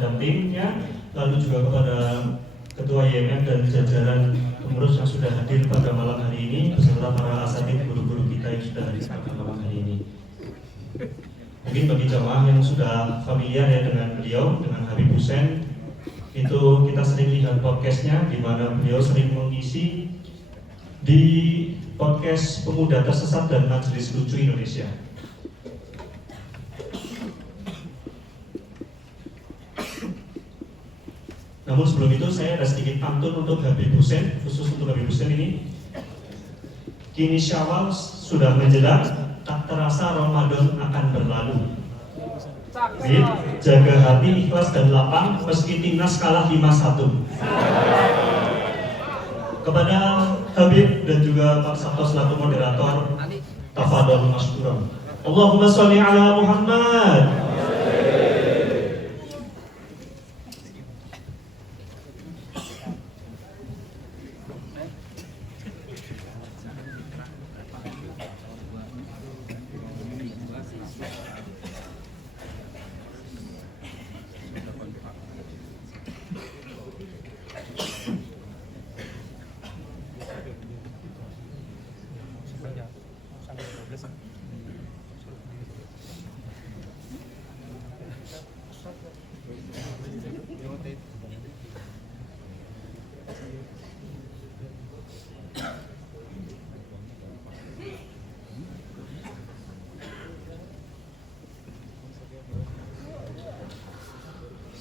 dan timnya, lalu juga kepada Ketua YMM dan jajaran pengurus yang sudah hadir pada malam hari ini beserta para asatidz guru-guru kita yang sudah hadir pada malam hari ini. Mungkin bagi jamaah yang sudah familiar ya dengan beliau, dengan Habib Hussein, itu kita sering lihat podcastnya di mana beliau sering mengisi di podcast Pemuda Tersesat dan Majelis Lucu Indonesia. Namun sebelum itu saya ada sedikit pantun untuk Habib Hussein, khusus untuk Habib Hussein ini. Kini Syawal sudah menjelang, tak terasa Ramadan akan berlalu. Jaga hati ikhlas dan lapang meski timnas kalah 5-1. Kepada Habib dan juga Pak Sabto selaku moderator, tafadhol masykuran. Allahumma sholli ala Muhammad.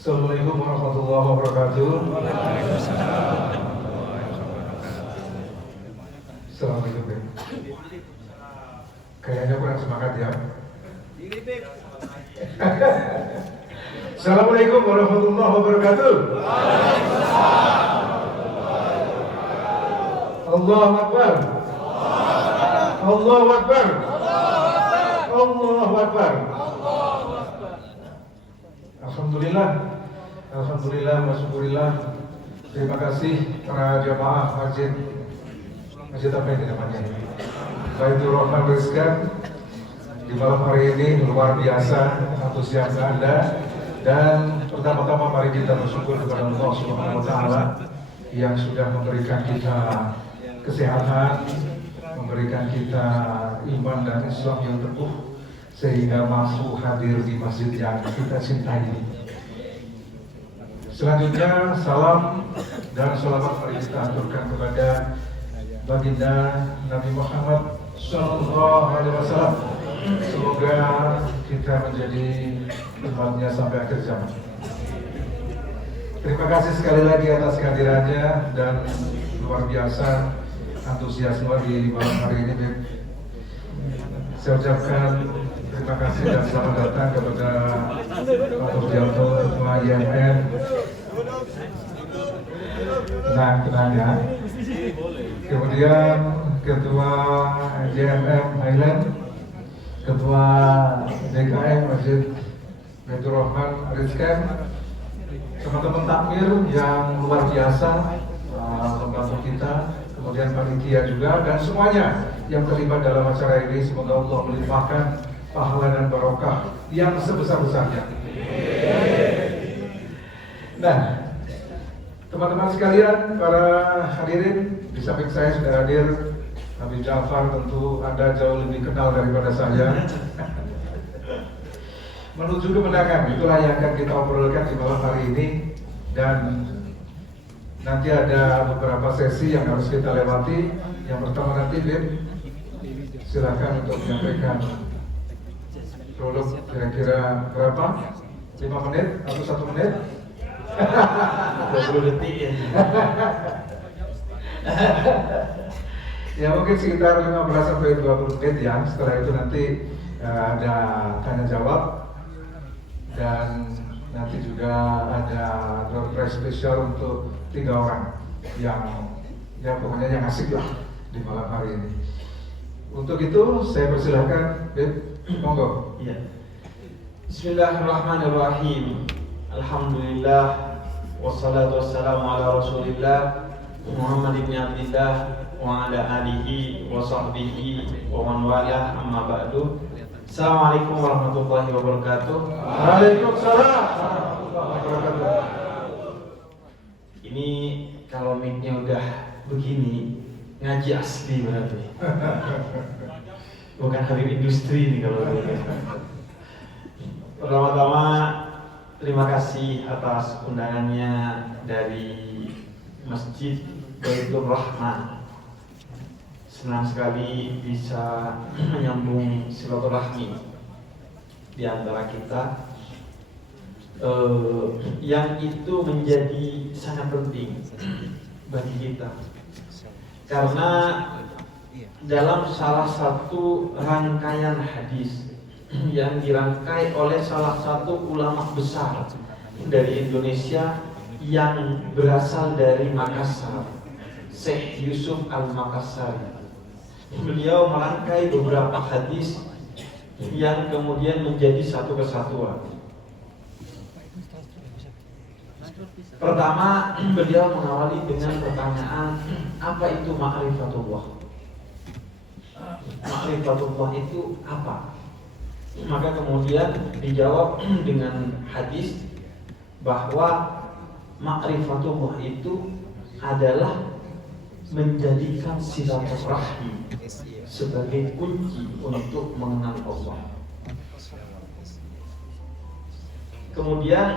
Assalamualaikum warahmatullahi wabarakatuh. Assalamualaikum. Kayaknya kurang semangat ya. Assalamualaikum warahmatullahi wabarakatuh. Allahu Akbar. Allahu Akbar. Allahu Akbar. Alhamdulillah, masyukurillah. Terima kasih para jamaah masjid apa ini namanya? Baitur Rahman Rizkan. Di malam hari ini luar biasa antusias Anda, dan pertama-tama mari kita bersyukur kepada Allah Subhanahu wa taala yang sudah memberikan kita kesehatan, memberikan kita iman dan Islam yang teguh sehingga mampu hadir di masjid yang kita cintai. Selanjutnya salam dan sholawat mari kita aturkan kepada baginda Nabi Muhammad Sallallahu Alaihi Wasallam. Semoga kita menjadi umatnya sampai akhir zaman. Terima kasih sekali lagi atas kehadirannya dan luar biasa antusiasme di malam hari ini. Saya ucapkan terima kasih dan selamat datang kepada Pak Nurdianto, Ketua YMM. Tenang ya. Kemudian Ketua YMM Highland, Ketua DKM Masjid Baitur Rahman Rizkan, teman-teman takmir yang luar biasa membantu kita, kemudian panitia juga, dan semuanya yang terlibat dalam acara ini. Semoga Allah melimpahkan pahala dan barokah yang sebesar-besarnya. Nah, teman-teman sekalian, para hadirin, di samping saya sudah hadir Habib Ja'far. Tentu Anda jauh lebih kenal daripada saya. Menuju kemenangan, itulah yang akan kita obrolkan di malam hari ini. Dan nanti ada beberapa sesi yang harus kita lewati. Yang pertama nanti, Bib, silakan untuk menyampaikan produk kira-kira berapa? 5 menit atau 1 menit? 20 detik ya. Ya mungkin sekitar 15 sampai 20 menit ya. Setelah itu nanti ada tanya jawab, dan nanti juga ada door prize spesial untuk 3 orang yang ya pokoknya yang asik lah di malam hari ini. Untuk itu saya persilahkan, Bib, monggo. Iya. Bismillahirrahmanirrahim. Alhamdulillah wassalatu wassalamu ala Rasulillah Muhammad ibn Abdillah wa ala alihi wa sahbihi wa man walah, amma ba'du. Assalamualaikum warahmatullahi wabarakatuh. Waalaikumsalam warahmatullahi begini ngaji asli berarti. Bukan Habib industri nih kalau gitu. Pertama-tama terima kasih atas undangannya dari Masjid Baitur Rahman. Senang sekali bisa menyambung silaturahmi di antara kita, yang itu menjadi sangat penting bagi kita. Karena dalam salah satu rangkaian hadis yang dirangkai oleh salah satu ulama besar dari Indonesia yang berasal dari Makassar, Syekh Yusuf Al-Makassari. Beliau merangkai beberapa hadis yang kemudian menjadi satu kesatuan. Pertama, beliau mengawali dengan pertanyaan, apa itu ma'rifatullah? Ma'rifatullah itu apa? Maka kemudian dijawab dengan hadis bahwa ma'rifatullah itu adalah menjadikan silaturahmi sebagai kunci untuk mengenal Allah. Kemudian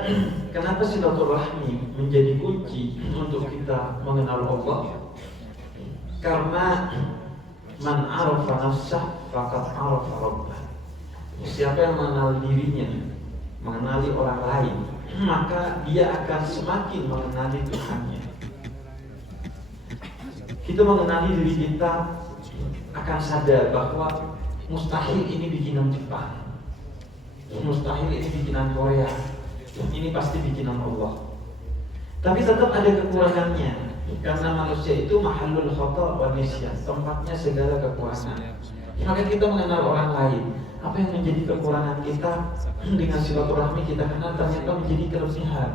kenapa silaturahmi menjadi kunci untuk kita mengenal Allah? Karena man arafa nafsah faqad arafa rabbah. Siapa yang mengenal dirinya, mengenali orang lain, maka dia akan semakin mengenali Tuhannya. Kita mengenali diri kita akan sadar bahwa mustahil ini bikinan Jepang, mustahil ini bikinan Korea, ini pasti bikinan Allah. Tapi tetap ada kekurangannya, karena manusia itu mahallul khata' wa nisyan, tempatnya segala kekurangan. Maka kita mengenal orang lain. Apa yang menjadi kekurangan kita dengan silaturahmi kita kenal ternyata menjadi kelebihan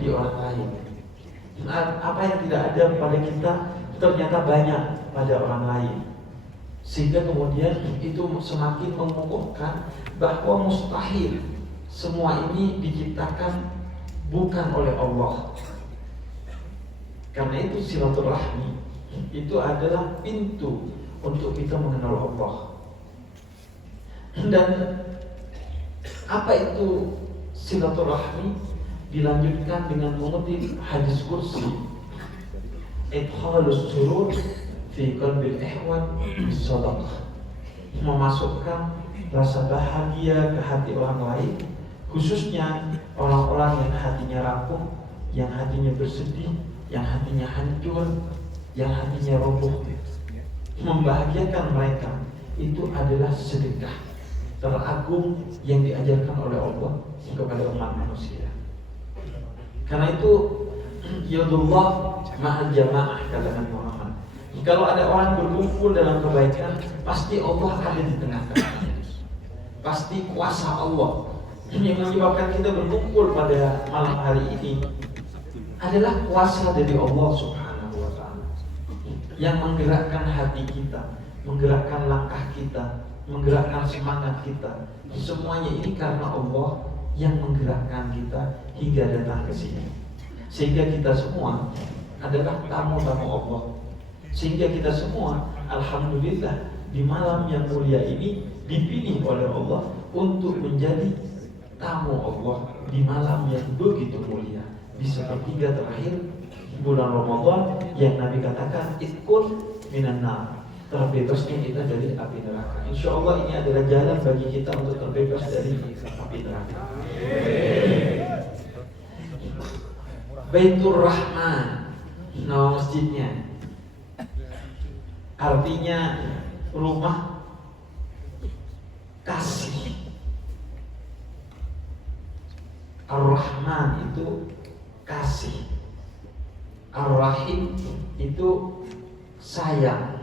di orang lain. Apa yang tidak ada pada kita ternyata banyak pada orang lain. Sehingga kemudian itu semakin mengukuhkan bahwa mustahil semua ini diciptakan bukan oleh Allah. Karena itu silaturahmi itu adalah pintu untuk kita mengenal Allah. Dan apa itu silaturahmi? Dilanjutkan dengan mengutip hadis kursi, idkhalus surur fi qalbil ihwan bisadaqah, memasukkan rasa bahagia ke hati orang lain, khususnya orang-orang yang hatinya rapuh, yang hatinya bersedih, yang hatinya hancur, yang hatinya roboh. Membahagiakan mereka itu adalah sedekah teragung yang diajarkan oleh Allah kepada umat manusia. Karena itu yadullah ma'al jamaah, kata Nabi Muhammad. Kalau ada orang berkumpul dalam kebaikan, pasti Allah ada di tengah-tengah. Pasti kuasa Allah yang menyebabkan kita berkumpul pada malam hari ini adalah kuasa dari Allah Subhanahu wa ta'ala yang menggerakkan hati kita, menggerakkan langkah kita, menggerakkan semangat kita. Semuanya ini karena Allah yang menggerakkan kita hingga datang ke sini. Sehingga kita semua adalah tamu-tamu Allah. Sehingga kita semua alhamdulillah di malam yang mulia ini dipilih oleh Allah untuk menjadi tamu Allah di malam yang begitu mulia, di sepertiga terakhir bulan Ramadan yang Nabi katakan itkun minan nar, terbebasnya kita dari api neraka. Insya Allah ini adalah jalan bagi kita untuk terbebas dari api neraka. Baitur Rahman, nama masjidnya, artinya rumah kasih. Ar-Rahman itu kasih, Ar-Rahim itu sayang.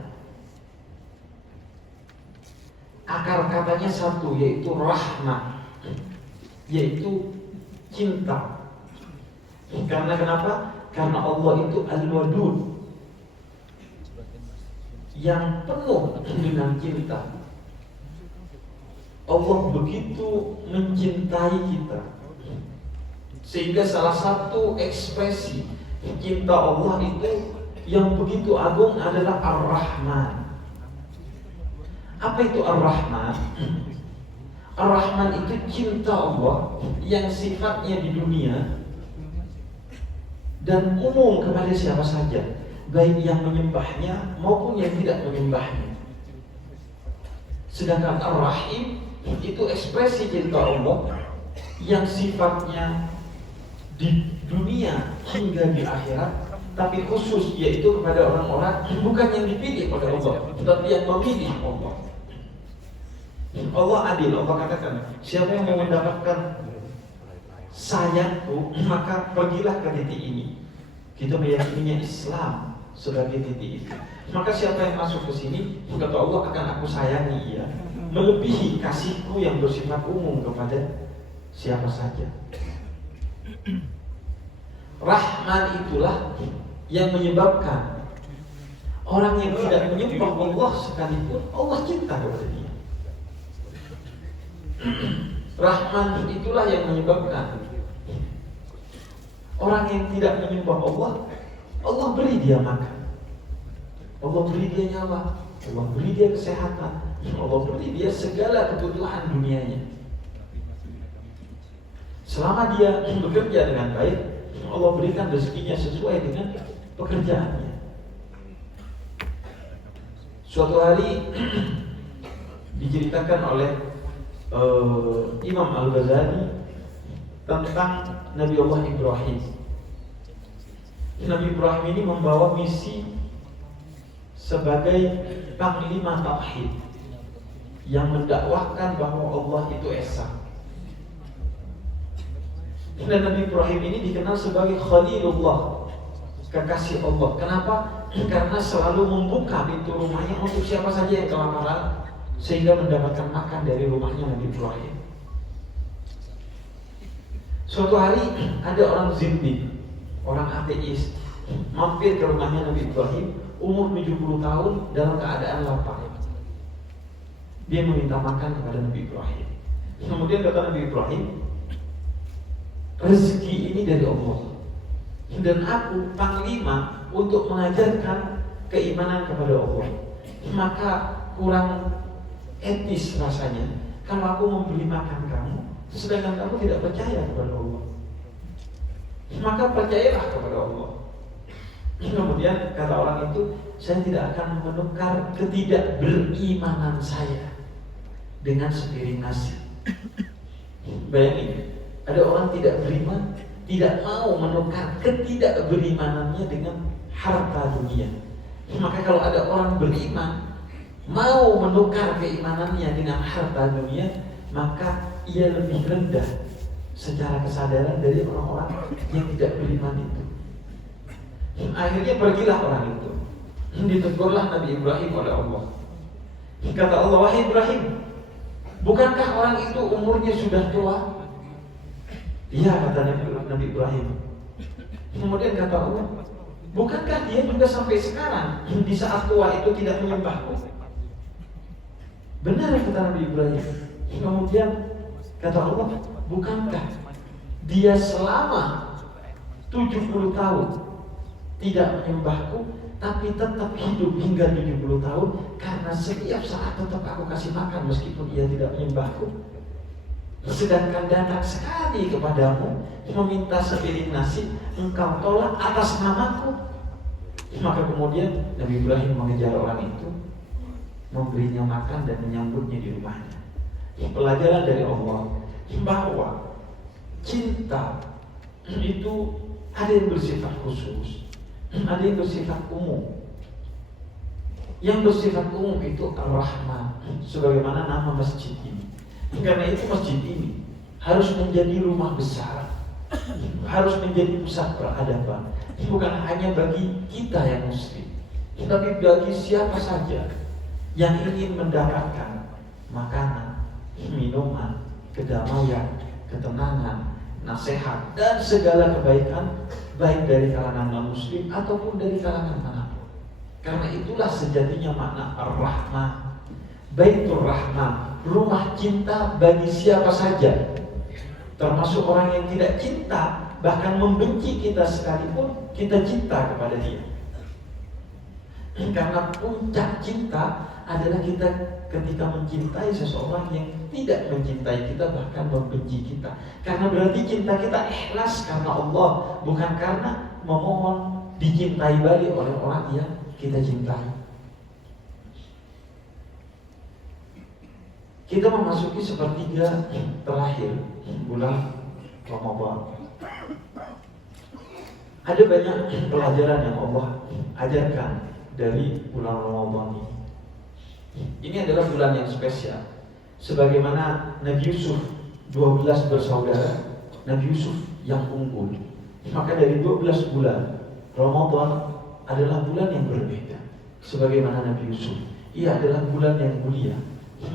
Akar katanya satu, yaitu rahmah, yaitu cinta. Karena kenapa? Karena Allah itu Al-Wadud, yang penuh dengan cinta. Allah begitu mencintai kita, sehingga salah satu ekspresi cinta Allah itu yang begitu agung adalah Ar-Rahman. Apa itu Ar-Rahman? Ar-Rahman itu cinta Allah yang sifatnya di dunia dan umum kepada siapa saja, baik yang menyembahnya maupun yang tidak menyembahnya. Sedangkan Ar-Rahim itu ekspresi cinta Allah yang sifatnya di dunia hingga di akhirat, tapi khusus yaitu kepada orang-orang bukan yang dipilih oleh Allah, tetapi yang memilih Allah. Allah adil. Allah katakan, siapa yang mau mendapatkan sayangku, maka pergilah ke titik ini. Kita meyakininya Islam sebagai titik itu. Maka siapa yang masuk ke sini, kata Allah, akan aku sayangi ia, melebihi kasihku yang bersifat umum kepada siapa saja. Rahman itulah yang menyebabkan orang yang tidak menyembah Allah sekalipun Allah cinta kepada dia. Rahman itulah yang menyebabkan orang yang tidak menyembah Allah, Allah beri dia makan, Allah beri dia nyawa, Allah beri dia kesehatan, Allah beri dia segala kebutuhan dunianya. Selama dia bekerja dengan baik, Allah berikan rezekinya sesuai dengan pekerjaannya. Suatu hari diceritakan oleh Imam Al-Ghazali tentang Nabi Allah Ibrahim. Nabi Ibrahim ini membawa misi sebagai panglima tauhid yang mendakwahkan bahwa Allah itu esa. Dan Nabi Ibrahim ini dikenal sebagai Khalilullah, kekasih Allah. Kenapa? Karena selalu membuka pintu rumahnya untuk siapa saja yang kelaparan, sehingga mendapatkan makan dari rumahnya Nabi Ibrahim. Suatu hari ada orang zindik, orang ateis, mampir ke rumahnya Nabi Ibrahim, umur 70 tahun dalam keadaan lapar. Dia meminta makan kepada Nabi Ibrahim. Kemudian kata Nabi Ibrahim, rezeki ini dari Allah, dan aku panglima untuk mengajarkan keimanan kepada Allah. Maka kurang etis rasanya kalau aku memberi makan kamu sedangkan kamu tidak percaya kepada Allah. Maka percayalah kepada Allah. Kemudian kata orang itu, saya tidak akan menukar ketidakberimanan saya dengan sepiring nasi. Bayangin, ada orang tidak beriman, tidak mau menukar ketidakberimanannya dengan harta dunia. Maka kalau ada orang beriman mau menukar keimanannya dengan harta dunia, maka ia lebih rendah secara kesadaran dari orang-orang yang tidak beriman itu. Akhirnya pergilah orang itu, ditegurlah Nabi Ibrahim oleh Allah. Kata Allah, wahai Ibrahim, bukankah orang itu umurnya sudah tua? Iya, kata Nabi Ibrahim. Kemudian kata Allah, bukankah dia juga sampai sekarang di saat tua itu tidak menyembahku? Benar, kata Nabi Ibrahim. Kemudian kata Allah, bukankah dia selama 70 tahun tidak menyembahku, tapi tetap hidup hingga 70 tahun karena setiap saat tetap aku kasih makan meskipun ia tidak menyembahku? Sedangkan datang sekali kepadamu meminta sepiring nasi, engkau tolak atas namaku. Maka kemudian Nabi Ibrahim mengejar orang itu, memberinya makan dan menyambutnya di rumahnya. Pelajaran dari Allah bahwa cinta itu ada yang bersifat khusus, ada yang bersifat umum. Yang bersifat umum itu Ar-Rahman, sebagaimana nama masjid ini. Karena itu masjid ini harus menjadi rumah besar, harus menjadi pusat peradaban, bukan hanya bagi kita yang muslim, tapi bagi siapa saja yang ingin mendapatkan makanan, minuman, kedamaian, ketenangan, nasihat, dan segala kebaikan, baik dari kalangan non-muslim ataupun dari kalangan manapun. Karena itulah sejatinya makna Ar-Rahman, Baitur Rahman, rumah cinta bagi siapa saja, termasuk orang yang tidak cinta, bahkan membenci kita sekalipun, kita cinta kepada dia. Karena puncak cinta adalah kita ketika mencintai seseorang yang tidak mencintai kita, bahkan membenci kita. Karena berarti cinta kita ikhlas karena Allah, bukan karena memohon dicintai balik oleh orang yang kita cintai. Kita memasuki sepertiga terakhir bulan Ramadan. Ada banyak pelajaran yang Allah ajarkan dari bulan Ramadan ini. Ini adalah bulan yang spesial. Sebagaimana Nabi Yusuf 12 bersaudara, Nabi Yusuf yang unggul. Maka dari 12 bulan Ramadan adalah bulan yang berbeda. Sebagaimana Nabi Yusuf, ia adalah bulan yang mulia,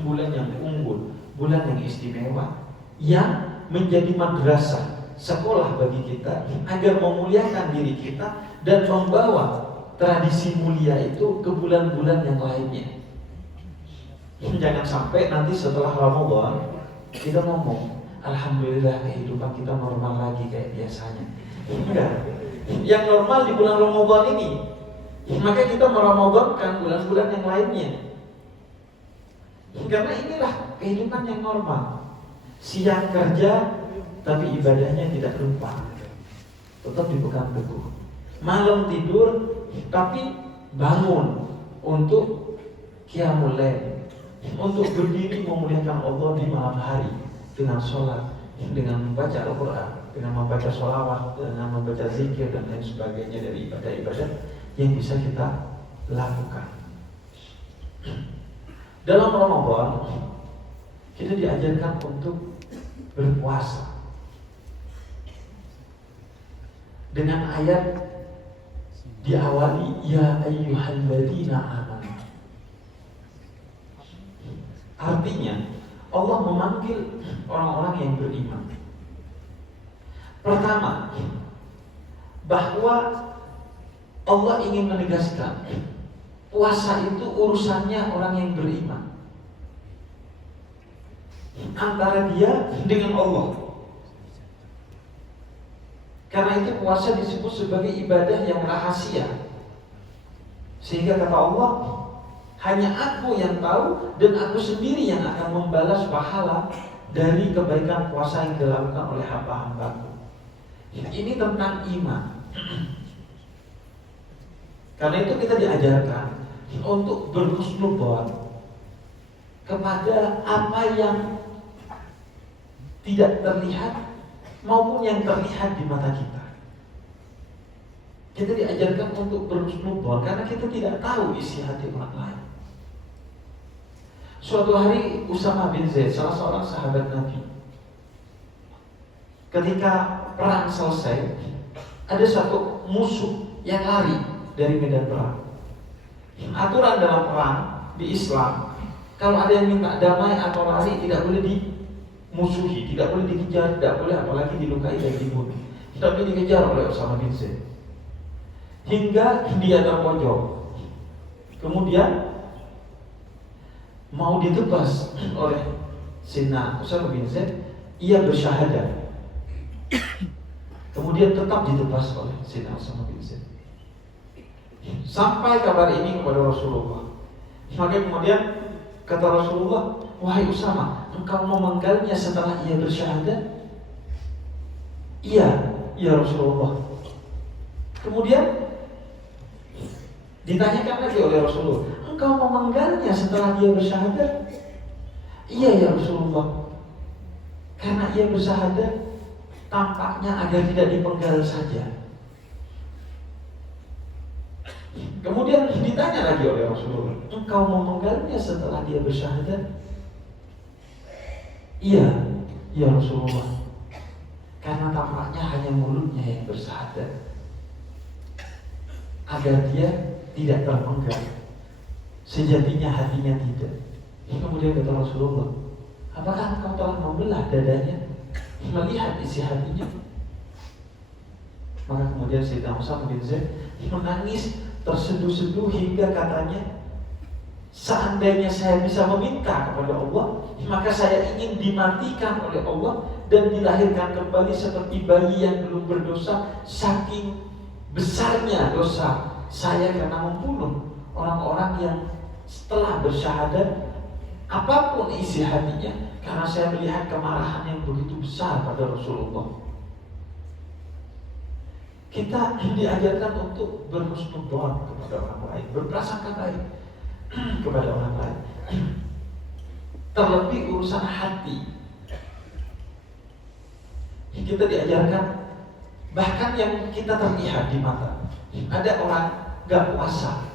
bulan yang unggul, bulan yang istimewa, yang menjadi madrasah, sekolah bagi kita agar memuliakan diri kita dan membawa tradisi mulia itu ke bulan-bulan yang lainnya. Jangan sampai nanti setelah Ramadan kita ngomong, alhamdulillah kehidupan kita normal lagi kayak biasanya. Enggak. Yang normal di bulan Ramadan ini, maka kita meramadankan bulan-bulan yang lainnya. Karena inilah kehidupan yang normal. Siang kerja tapi ibadahnya tidak lupa, tetap dipegang teguh. Malam tidur tapi bangun untuk qiyamul lail, untuk berdiri memuliakan Allah di malam hari dengan sholat, dengan membaca Al-Quran, dengan membaca sholawat, dengan membaca zikir dan lain sebagainya dari ibadah-ibadah yang bisa kita lakukan. Dalam Ramadan kita diajarkan untuk berpuasa dengan ayat diawali ya ayyuhalladzina amanu. Artinya Allah memanggil orang-orang yang beriman. Pertama, bahwa Allah ingin menegaskan puasa itu urusannya orang yang beriman, antara dia dengan Allah. Karena itu puasa disebut sebagai ibadah yang rahasia. Sehingga kata Allah, hanya aku yang tahu dan aku sendiri yang akan membalas pahala dari kebaikan puasa yang dilakukan oleh hamba-hambaku. Ini tentang iman. Karena itu kita diajarkan untuk berhusnudzon kepada apa yang tidak terlihat maupun yang terlihat di mata kita. Kita diajarkan untuk berhusnudzon karena kita tidak tahu isi hati orang lain. Suatu hari Usama bin Zaid, salah seorang sahabat Nabi, ketika perang selesai, ada satu musuh yang lari dari medan perang. Aturan dalam perang di Islam, kalau ada yang minta damai atau lari tidak boleh dimusuhi, tidak boleh dikejar, tidak boleh apalagi dilukai dan dibunuh. Tapi dikejar oleh Usama bin Zaid hingga dia terpojok. Kemudian mau ditebas oleh Sayyidina Usama bin Zaid, ia bersyahadat. Kemudian tetap ditebas oleh Sayyidina Usama bin Zaid. Sampai kabar ini kepada Rasulullah. Maka kemudian kata Rasulullah, wahai Usama, engkau memenggalnya setelah ia bersyahadat? Iya, ya Rasulullah. Kemudian ditanyakan lagi oleh Rasulullah, engkau memenggalnya setelah dia bersyahadat? Iya ya Rasulullah. Karena ia bersyahadat tampaknya agar tidak dipenggal saja. Kemudian ditanya lagi oleh Rasulullah, engkau memenggalnya setelah dia bersyahadat? Iya ya Rasulullah. Karena tampaknya hanya mulutnya yang bersyahadat, agar dia tidak terpenggal, sejatinya hatinya tidak. Kemudian kata Rasulullah, apakah engkau telah membelah dadanya, melihat isi hatinya? Maka kemudian Sayyidina Usama bin Zaid menangis terseduh-seduh hingga katanya, seandainya saya bisa meminta kepada Allah, maka saya ingin dimatikan oleh Allah dan dilahirkan kembali seperti bayi yang belum berdosa, saking besarnya dosa saya karena membunuh orang-orang yang setelah bersyahadat, apapun isi hatinya, karena saya melihat kemarahan yang begitu besar pada Rasulullah. Kita diajarkan untuk berhusnudzon kepada orang lain, berprasangka baik kepada orang lain. Terlebih urusan hati, kita diajarkan, bahkan yang kita terlihat di mata. Ada orang gak puasa,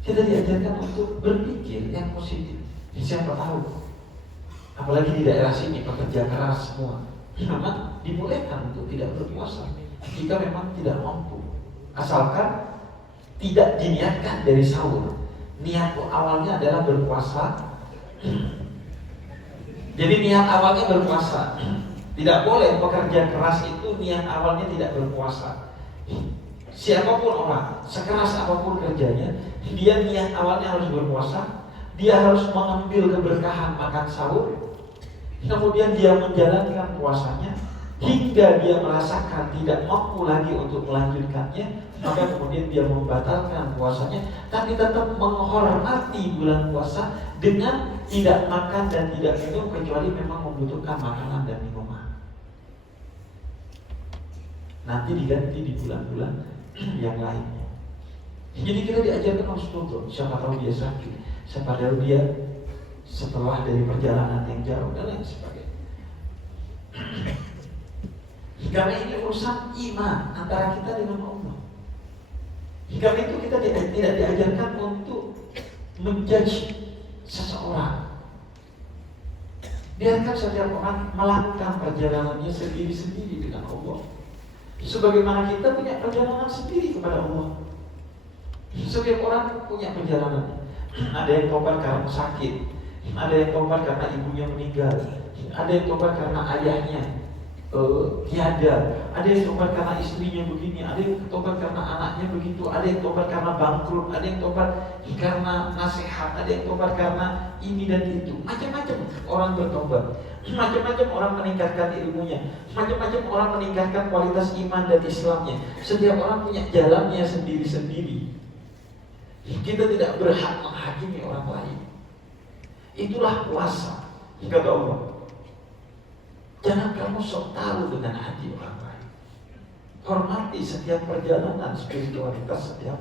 kita diajarkan untuk berpikir yang positif. Siapa tahu, apalagi di daerah sini pekerja keras semua, memang dibolehkan untuk tidak berpuasa jika memang tidak mampu, asalkan tidak diniatkan dari sahur. Niat awalnya adalah berpuasa. Jadi niat awalnya berpuasa. Tidak boleh pekerja keras itu niat awalnya tidak berpuasa. Siapapun orang, sekeras apapun kerjanya, dia niat awalnya harus berpuasa. Dia harus mengambil keberkahan makan sahur. Kemudian dia menjalankan puasanya hingga dia merasakan tidak mampu lagi untuk melanjutkannya, maka kemudian dia membatalkan puasanya, tapi tetap menghormati bulan puasa dengan tidak makan dan tidak minum kecuali memang membutuhkan makanan dan minuman. Nanti diganti di bulan-bulan yang lainnya. Jadi kita diajarkan harus tutup. Siapa tahu dia sakit, siapa tahu dia setelah dari perjalanan yang jauh dan lain sebagainya. Karena ini urusan iman antara kita dengan Allah. Karena itu kita tidak diajarkan untuk menjudge seseorang. Biarkan setiap orang melakukan perjalanannya sendiri-sendiri dengan Allah. Sebagaimana kita punya perjalanan sendiri kepada Allah. Setiap orang punya perjalanan. Ada yang tobat karena sakit, ada yang tobat karena ibunya meninggal, ada yang tobat karena ayahnya tiada, ada yang tobat karena istrinya begini, ada yang tobat karena anaknya begitu, ada yang tobat karena bangkrut, ada yang tobat karena nasihat, ada yang tobat karena ini dan itu. Macam-macam orang bertobat, macam-macam orang meningkatkan ilmunya, macam-macam orang meningkatkan kualitas iman dan Islamnya. Setiap orang punya jalannya sendiri-sendiri. Kita tidak berhak menghakimi orang lain. Itulah puasa, kata Allah. Jangan kamu sok tahu dengan hati orang lain. Hormati setiap perjalanan spiritualitas setiap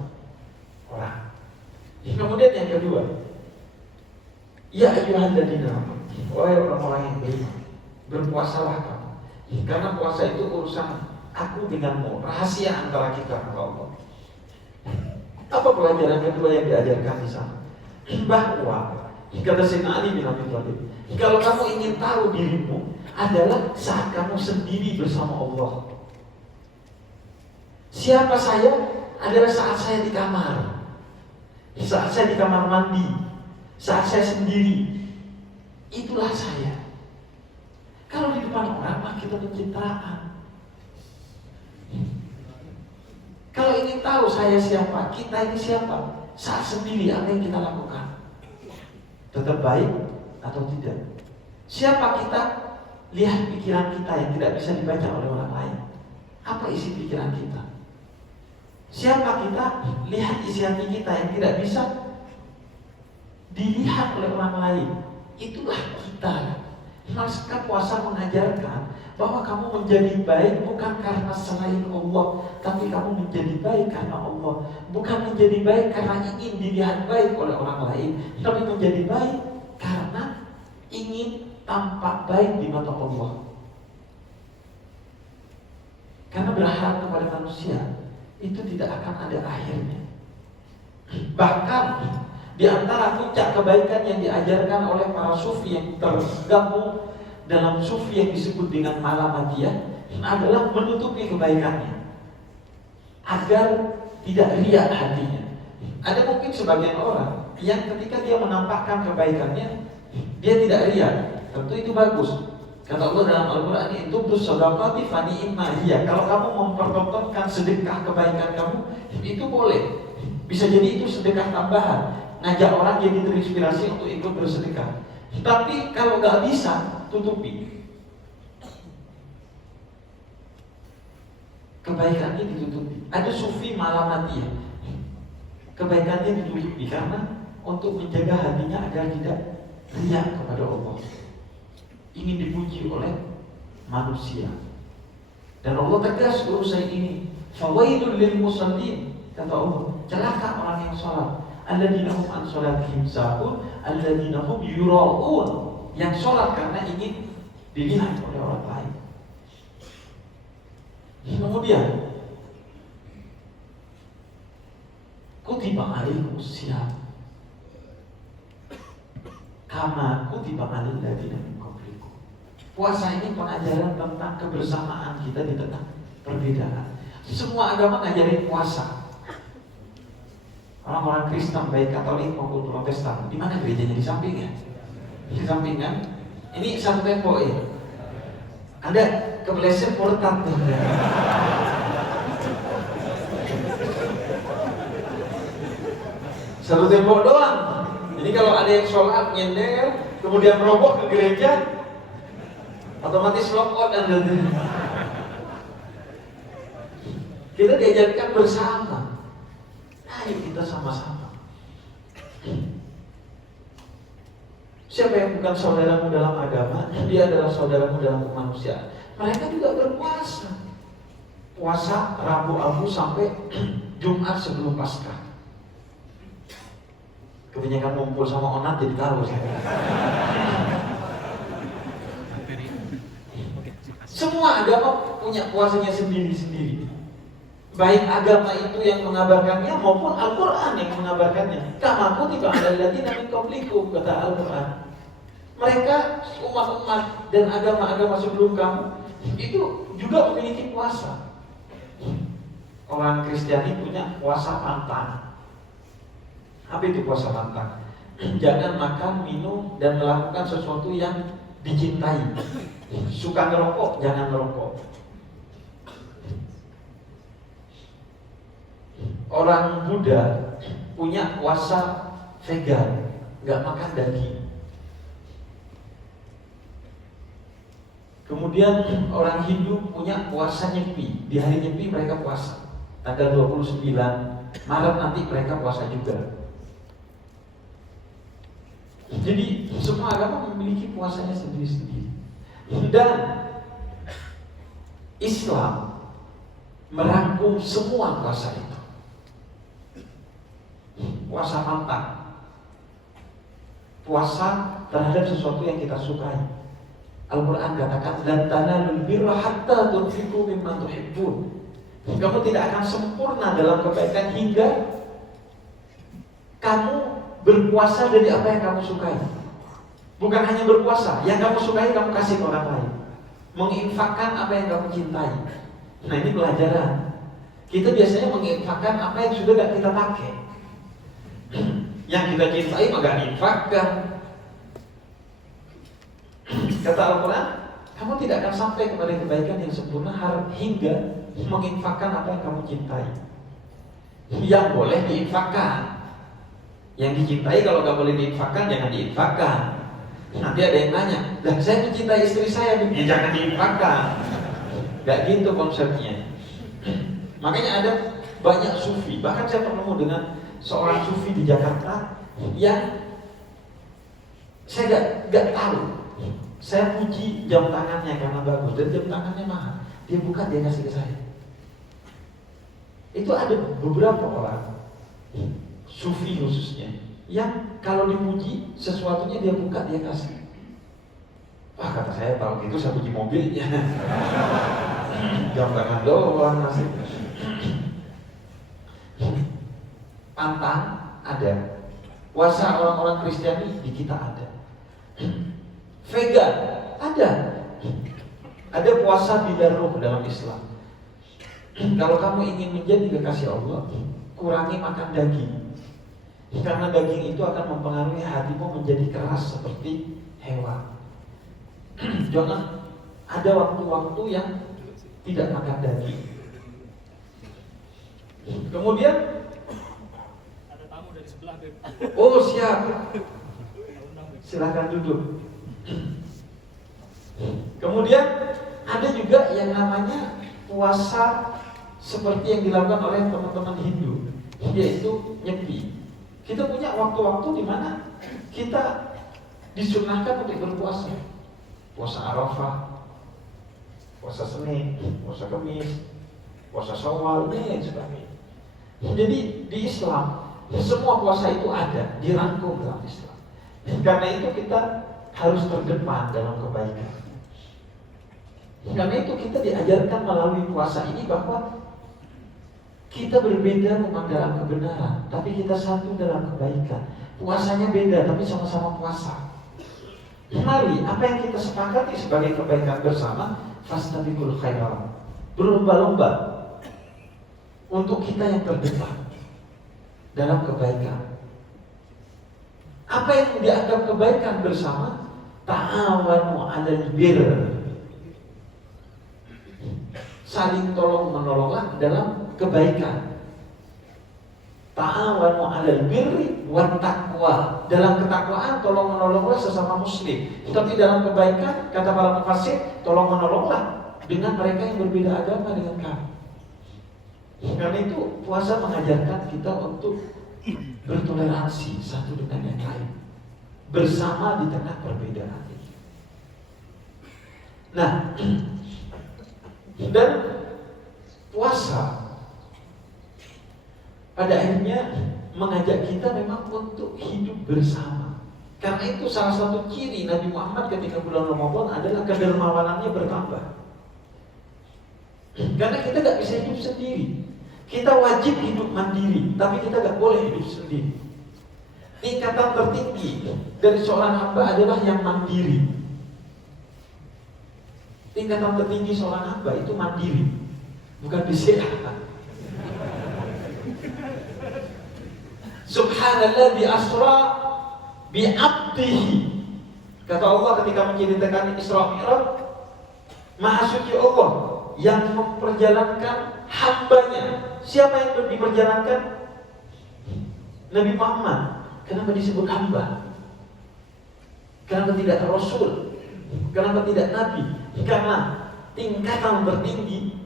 orang. Kemudian yang kedua, ya ayyuhalladzina amanu, wahai orang-orang yang beriman, berpuasalah kamu. Karena puasa itu urusan aku denganmu, rahasia antara kita dengan Allah. Apa pelajaran kedua yang diajarkan di sana? Bahwa kata Sayyidina Ali bin Abi Thalib, kalau kamu ingin tahu dirimu adalah saat kamu sendiri bersama Allah. Siapa saya? Adalah saat saya di kamar, saat saya di kamar mandi, saat saya sendiri. Itulah saya. Kalau di depan orang mah kita pencitraan. Kalau ingin tahu saya siapa, kita ini siapa, saat sendiri apa yang kita lakukan? Tetap baik atau tidak? Siapa kita? Lihat pikiran kita yang tidak bisa dibaca oleh orang lain. Apa isi pikiran kita? Siapa kita? Lihat isi hati kita yang tidak bisa dilihat oleh orang lain. Itulah kita. Maka puasa mengajarkan bahwa kamu menjadi baik bukan karena selain Allah, tapi kamu menjadi baik karena Allah. Bukan menjadi baik karena ingin dilihat baik oleh orang lain, tapi menjadi baik karena ingin tampak baik di mata Allah. Karena berharap kepada manusia itu tidak akan ada akhirnya. Bahkan di antara puncak kebaikan yang diajarkan oleh para sufi yang tergabung dalam sufi yang disebut dengan malamatiyah adalah menutupi kebaikannya agar tidak riak hatinya. Ada mungkin sebagian orang yang ketika dia menampakkan kebaikannya dia tidak riak, tentu itu bagus. Kata Allah dalam Al-Quran, itu bersedekah fani imahiyah. Kalau kamu mempertontonkan sedekah kebaikan kamu, itu boleh. Bisa jadi itu sedekah tambahan, ngajak orang jadi terinspirasi untuk ikut bersedekah. Tapi kalau nggak bisa, tutupi. Kebaikannya ditutupi. Ada sufi malamatiyah. kebaikannya ditutupi karena untuk menjaga hatinya agar tidak riya kepada Allah, ingin dipuji oleh manusia. Dan Allah tegas urusan ini. Fawailul lil musallin, kata Allah, celaka orang yang sholat. Alladzina hum an sholatihim sahun, alladzina hum yura'un, yang sholat karena ingin dilihat oleh orang lain. Kemudian kutiba alaikumus syiyam kama kutiba alal ladzina min qablikum. Puasa ini pengajaran tentang kebersamaan kita di tengah perbedaan. Semua agama ngajarin puasa. Orang-orang Kristen baik Katolik maupun Protestan, di mana gerejanya? Di samping ya? Di samping kan? Ini satu tembok ya. Anda kebeleset portal tuh. Satu tembok doang. Jadi kalau ada yang sholat nyender, kemudian meroboh ke gereja, otomatis lock out Anda. Kita diajarkan bersama. Ayo kita sama-sama. Siapa yang bukan saudaramu dalam agama, dia adalah saudaramu dalam kemanusiaan. Mereka juga berpuasa. Puasa Rabu Abu sampai Jumat sebelum Paskah. Kebanyakan ngumpul sama onat jadi tahu saya. Semua agama punya puasanya sendiri-sendiri. Baik agama itu yang mengabarkannya maupun Al-Quran yang mengabarkannya. Kama kutiba alal ladzina min qablikum, kata Al-Quran. Mereka umat-umat dan agama-agama sebelum kamu itu juga memiliki puasa. Orang Kristiani punya puasa pantang. Apa itu puasa pantang? Jangan makan, minum, dan melakukan sesuatu yang dicintai. Suka ngerokok, jangan ngerokok. Orang Buddha punya puasa vegan, nggak makan daging. Kemudian orang Hindu punya puasa Nyepi. Di hari Nyepi mereka puasa. Tanggal 29 Maret nanti mereka puasa juga. Jadi semua agama memiliki puasanya sendiri-sendiri. Dan Islam merangkum semua puasa itu. Puasa pantang, puasa terhadap sesuatu yang kita sukai. Al-Quran katakan, lan tanalul birra hatta tunfiqu mimma tuhibbun. Kamu tidak akan sempurna dalam kebaikan hingga kamu berpuasa dari apa yang kamu sukai. Bukan hanya berpuasa, yang kamu sukai kamu kasih ke orang lain. Menginfakkan apa yang kamu cintai. Nah ini pelajaran. Kita biasanya menginfakkan apa yang sudah gak kita pakai. Yang kita cintai mah gak diinfakkan. Kata Al-Quran, kamu tidak akan sampai kepada kebaikan yang sempurna hingga menginfakkan apa yang kamu cintai. Yang boleh diinfakkan, yang dicintai kalau gak boleh diinfakkan jangan diinfakkan. Nanti ada yang nanya, lah saya mencintai istri saya, ya jangan diinfakkan. Gak gitu konsepnya. Makanya ada banyak sufi. Bahkan saya bertemu dengan seorang sufi di Jakarta yang saya gak tahu. Saya puji jam tangannya karena bagus dan jam tangannya mahal. Dia buka, dia kasih ke saya. Itu ada beberapa orang sufi khususnya yang kalau dipuji sesuatunya dia buka, dia kasih. Wah kata saya, tahu gitu saya puji mobilnya. Jam tangan doang masih. Pantang ada. Puasa orang-orang Kristiani di kita ada. Vegan ada. Ada puasa bila ruh dalam Islam. Kalau kamu ingin menjadi kekasih Allah, kurangi makan daging. Karena daging itu akan mempengaruhi hatimu menjadi keras seperti hewan. Jangan ada waktu-waktu yang tidak makan daging. Kemudian ada tamu dari sebelah, Beb. oh siap. Silakan duduk. Kemudian ada juga yang namanya puasa seperti yang dilakukan oleh teman-teman Hindu. yaitu nyepi. Kita punya waktu-waktu di mana kita disunahkan untuk berpuasa. Puasa Arafah, puasa Senin, puasa Kamis, puasa Syawal, dan lain sebagainya. Jadi di Islam semua puasa itu ada, dirangkum dalam Islam. Karena itu kita harus terdepan dalam kebaikan. Karena itu kita diajarkan melalui puasa ini bahwa kita berbeda memang dalam kebenaran, tapi kita satu dalam kebaikan. Puasanya beda, tapi sama-sama puasa. Mari, apa yang kita sepakati sebagai kebaikan bersama, fastabiqul khairat. Berlomba-lomba untuk kita yang terdepan dalam kebaikan. Apa yang dianggap kebaikan bersama? Ta'awanu 'alal birr. Saling tolong menolonglah dalam kebaikan. Ta'awanu 'alal birri wat taqwa. Dalam ketakwaan tolong menolonglah sesama muslim. Tapi dalam kebaikan, kata para mufassir, tolong menolonglah dengan mereka yang berbeda agama dengan kamu. Karena itu puasa mengajarkan kita untuk bertoleransi satu dengan yang lain, bersama di tengah perbedaan ini. Nah, dan puasa pada akhirnya mengajak kita memang untuk hidup bersama. Karena itu salah satu ciri Nabi Muhammad ketika bulan Ramadan adalah kedermawanannya bertambah. Karena kita gak bisa hidup sendiri. Kita wajib hidup mandiri, tapi kita gak boleh hidup sendiri. Tingkatan tertinggi dari seorang hamba adalah yang mandiri. Tingkatan tertinggi seorang hamba itu mandiri, bukan BCA. Subhanallah bi asra bi abdihi. Kata Allah ketika menceritakan Isra Mi'raj, Maha suci Allah yang memperjalankan hambanya. Siapa yang diperjalankan? Nabi Muhammad. Kenapa disebut hamba? Kenapa tidak Rasul? Kenapa tidak Nabi? Karena tingkatan tertinggi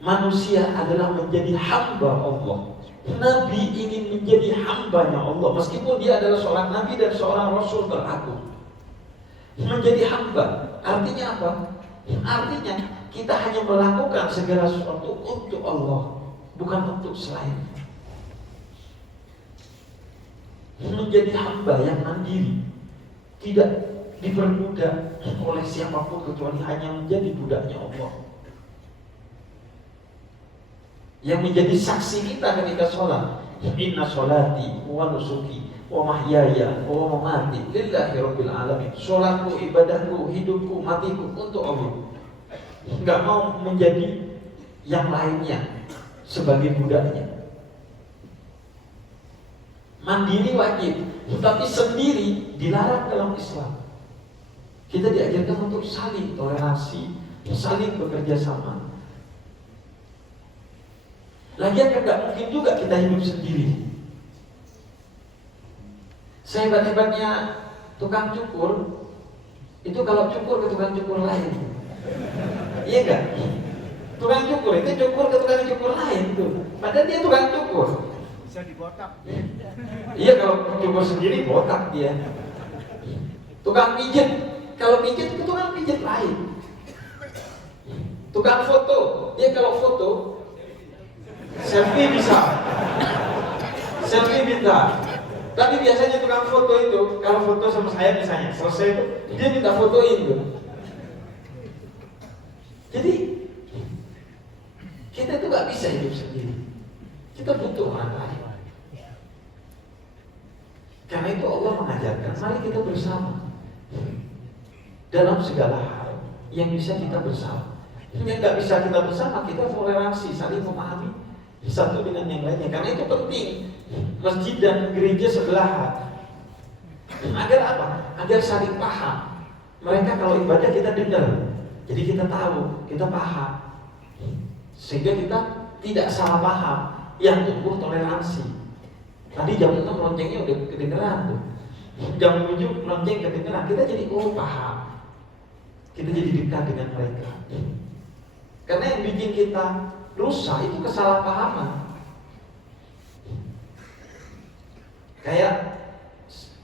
manusia adalah menjadi hamba Allah. Nabi ingin menjadi hambanya Allah, meskipun dia adalah seorang Nabi dan seorang Rasul teragung. Menjadi hamba, artinya apa? Artinya kita hanya melakukan segala sesuatu untuk Allah, bukan untuk selain. Menjadi hamba yang mandiri, tidak diperbudak oleh siapapun kecuali hanya menjadi budaknya Allah. Yang menjadi saksi kita ketika sholat, inna sholati wa nusuki wa mahyaya wa mamati lillahi rabbil alamin. Sholatku, ibadahku, hidupku, matiku untuk Allah. Enggak mau menjadi yang lainnya sebagai budaknya. Mandiri wajib, tetapi sendiri dilarang dalam Islam. Kita diajarkan untuk saling toleransi, saling bekerja sama. Lagian kan gak mungkin juga kita hidup sendiri. Sehebat-hebatnya tukang cukur, itu kalau cukur ke tukang cukur lain. Iya gak? Tukang cukur itu cukur ke tukang cukur lain tuh. Padahal dia tukang cukur. Bisa dibotak. Iya, kalau cukur sendiri botak dia. Tukang pijet, kalau pijet ke tukang pijet lain. Tukang foto, dia kalau foto selfie bisa. Selfie bisa. Tapi biasanya tukang foto itu, kalau foto sama saya misalnya, selesai itu, dia minta fotoin tuh. Jadi kita itu gak bisa hidup sendiri. Kita butuh orang lain. Karena itu Allah mengajarkan, mari kita bersama dalam segala hal yang bisa kita bersama. Yang gak bisa kita bersama, kita toleransi, saling memahami satu dengan yang lainnya. Karena itu penting masjid dan gereja sebelahan. Agar apa? Agar saling paham. Mereka kalau ibadah kita dengar, jadi kita tahu, kita paham, sehingga kita tidak salah paham. Yang tumbuh toleransi. Tadi jam 6 loncengnya udah kedengeran tuh, jam 7 lonceng kedengeran. Kita jadi paham. Kita jadi dekat dengan mereka. Karena yang bikin kita rusak itu kesalahpahaman. Kayak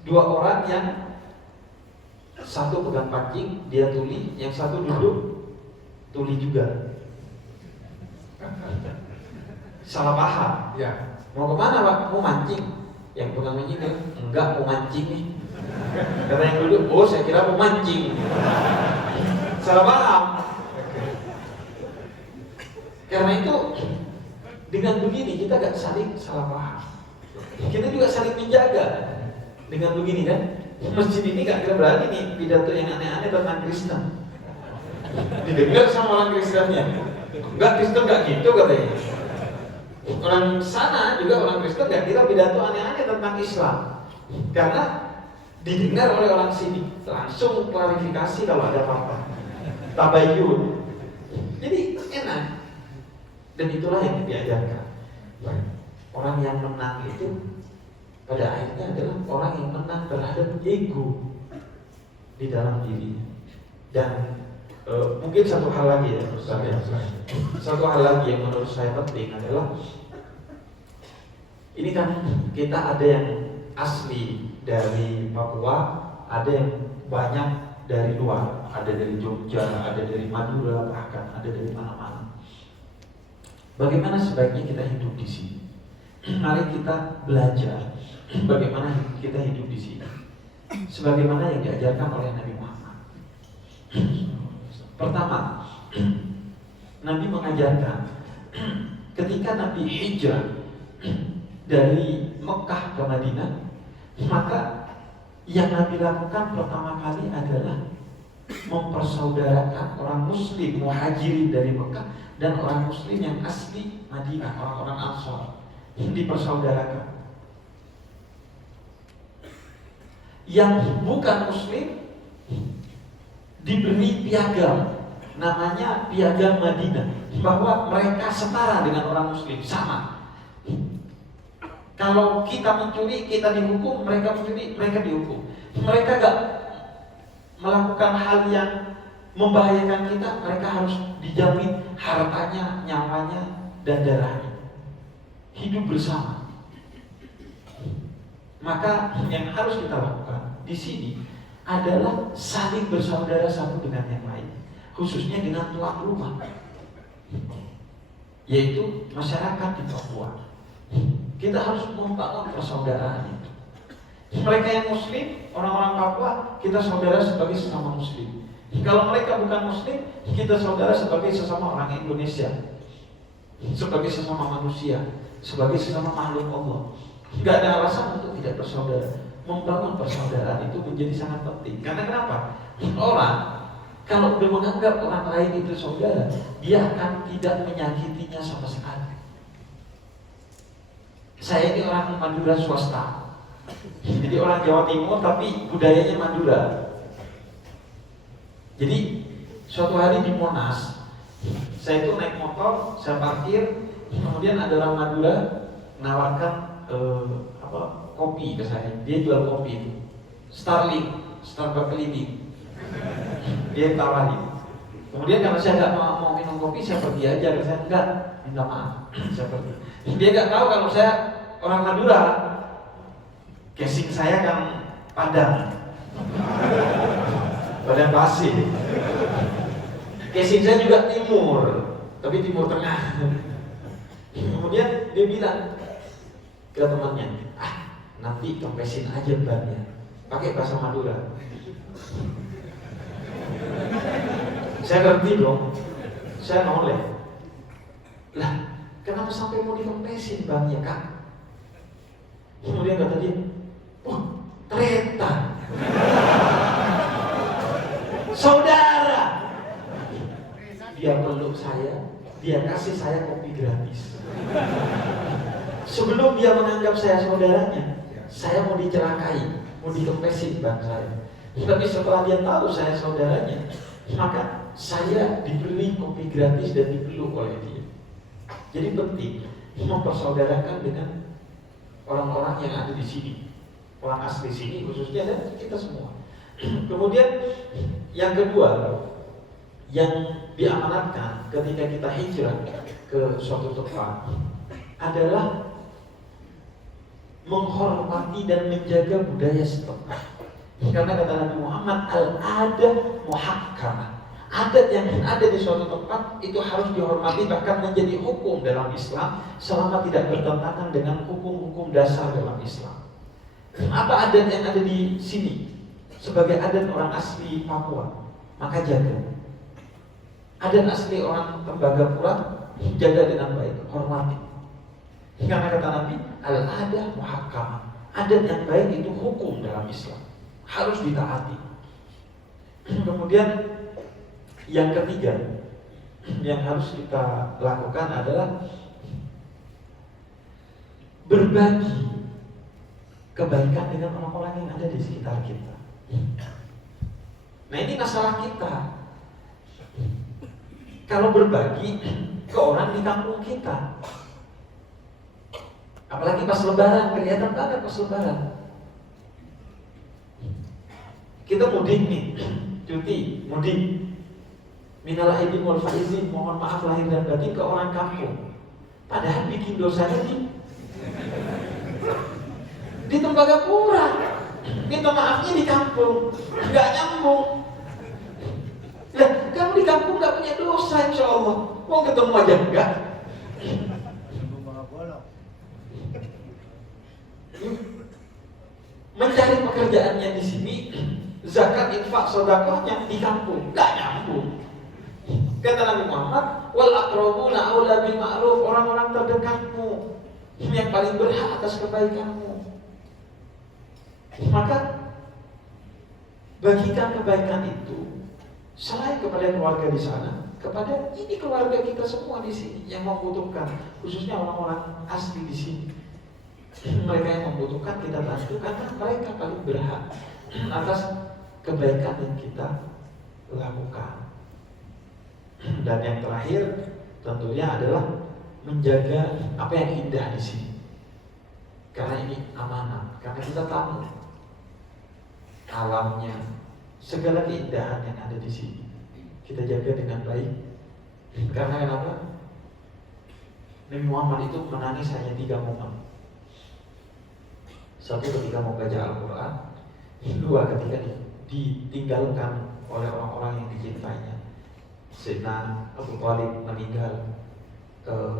dua orang yang satu pegang pancing, dia tuli, yang satu duduk tuli juga. Salah paham. Ya. Mau kemana Pak? Mau mancing. Yang pegang mancing kan? Enggak, mau mancing nih. Kata yang duduk, oh saya kira mau mancing. Salah paham. Karena itu dengan begini kita gak saling salah paham. Kita juga saling menjaga. Dengan begini kan, masjid ini gak kira berani nih pidato yang aneh-aneh tentang Kristen. Didengar sama orang Kristennya. Enggak, Kristen gak gitu katanya. Orang sana juga orang Kristen gak kira pidato aneh-aneh tentang Islam. Karena didengar oleh orang sini, langsung klarifikasi kalau ada apa-apa. Tabayun. Jadi enak. Dan itulah yang diajarkan. Orang yang menang itu pada akhirnya adalah orang yang menang terhadap ego di dalam diri. Dan mungkin satu hal lagi ya, Ustaz ya. Satu hal lagi yang menurut saya penting adalah ini kan kita ada yang asli dari Papua, ada yang banyak dari luar, ada dari Jogja, ada dari Madura, bahkan ada dari mana-mana. Bagaimana sebaiknya kita hidup di sini? Mari kita belajar bagaimana kita hidup di sini, sebagaimana yang diajarkan oleh Nabi Muhammad. Pertama, Nabi mengajarkan ketika Nabi hijrah dari Mekah ke Madinah, maka yang Nabi lakukan pertama kali adalah mempersaudarakan orang Muslim muhajirin dari Mekah dan orang Muslim yang asli Madinah, orang-orang Ansar, dipersaudarakan. Yang bukan Muslim diberi piagam, namanya piagam Madinah, bahwa mereka setara dengan orang Muslim, sama. Kalau kita mencuri, kita dihukum, mereka mencuri, mereka dihukum. Mereka gak melakukan hal yang membahayakan kita, mereka harus dijamin hartanya, nyawanya, dan darahnya. Hidup bersama. Maka yang harus kita lakukan di sini adalah saling bersaudara satu dengan yang lain, khususnya dengan tuan rumah, yaitu masyarakat di Papua. Kita harus membangun persaudaraan itu. Mereka yang Muslim, orang-orang Papua, kita saudara sebagai sesama Muslim. Kalau mereka bukan Muslim, kita saudara sebagai sesama orang Indonesia, sebagai sesama manusia, sebagai sesama makhluk Allah. Gak ada alasan untuk tidak bersaudara. Membangun persaudaraan itu menjadi sangat penting. Karena kenapa? Orang kalau menganggap orang lain itu saudara, dia akan tidak menyakitinya sama sekali. Saya ini orang Madura swasta, jadi orang Jawa Timur tapi budayanya Madura. Jadi suatu hari di Monas, saya itu naik motor, saya parkir, kemudian ada orang Madura menawarkan kopi ke saya. Dia jual kopi itu, Starbucks keliling. Dia tawarin. Kemudian karena saya nggak mau minum kopi, saya pergi aja. Saya enggak, minta maaf, saya pergi. Dia nggak tahu kalau saya orang Madura. Casing saya kan Padang Pasir. Casing saya juga Timur, tapi Timur Tengah. Kemudian dia bilang ke temannya, nanti kempesin aja bannya, pakai bahasa Madura. Saya ngerti dong, saya noleh. Lah, kenapa sampai mau dikempesin bannya, Kak? Kemudian kata dia, wah, ternyata saudara. Dia peluk saya, dia kasih saya kopi gratis. Sebelum dia menganggap saya saudaranya, saya mau dicelakai, mau dikempesin ban saya. Tapi setelah dia tahu saya saudaranya, maka saya diberi kopi gratis dan dipeluk oleh dia. Jadi penting mempersaudarakan dengan orang-orang yang ada di sini, orang asli sini khususnya, dan kita semua. Kemudian yang kedua yang diamanatkan ketika kita hijrah ke suatu tempat adalah menghormati dan menjaga budaya setempat. Karena kata Nabi Muhammad, al-adah muhakkamah. Adat yang ada di suatu tempat itu harus dihormati, bahkan menjadi hukum dalam Islam selama tidak bertentangan dengan hukum-hukum dasar dalam Islam. Apa adat yang ada di sini? Sebagai adat orang asli Papua, maka jaga. Adat asli orang Tembagapura, jaga dengan baik, hormati. Karena kata Nabi, al-adah muhakkamah. Adat yang baik itu hukum dalam Islam, harus ditaati. Kemudian yang ketiga yang harus kita lakukan adalah berbagi kebaikan dengan orang-orang yang ada di sekitar kita. Nah, ini masalah kita. Kalau berbagi ke orang di kampung kita, apalagi pas lebaran, kelihatan banget pas lebaran. Kita mudik nih, cuti, mudik. Minal aidin wal faizin, mohon maaf lahir dan batin ke orang kampung. Padahal bikin dosanya di Tembagapura. Minta maafnya di kampung, nggak nyambung. Lah, kamu di kampung nggak punya dosa, insya Allah. Mau ketemu aja enggak? Mencari pekerjaannya di sini, zakat, infak, sedekahnya di kampung, nggak nyambung. Kata Nabi Muhammad, wal aqrabuna aula bil ma'ruf, orang-orang terdekatmu yang paling berhak atas kebaikanmu. Maka bagikan kebaikan itu selain kepada keluarga di sana, kepada ini keluarga kita semua di sini yang membutuhkan, khususnya orang-orang asli di sini. Mereka yang membutuhkan kita bantu karena mereka paling berhak atas kebaikan yang kita lakukan. Dan yang terakhir tentunya adalah menjaga apa yang indah di sini. Karena ini amanah, karena kita tahu alamnya, segala keindahan yang ada di sini kita jaga dengan baik. Karena kenapa? Nabi Muhammad itu menangis hanya 3 momen. 1 ketika mau baca Al-Quran, 2 ketika ditinggalkan oleh orang-orang yang dicintainya. Sayyidina Abu Thalib meninggal,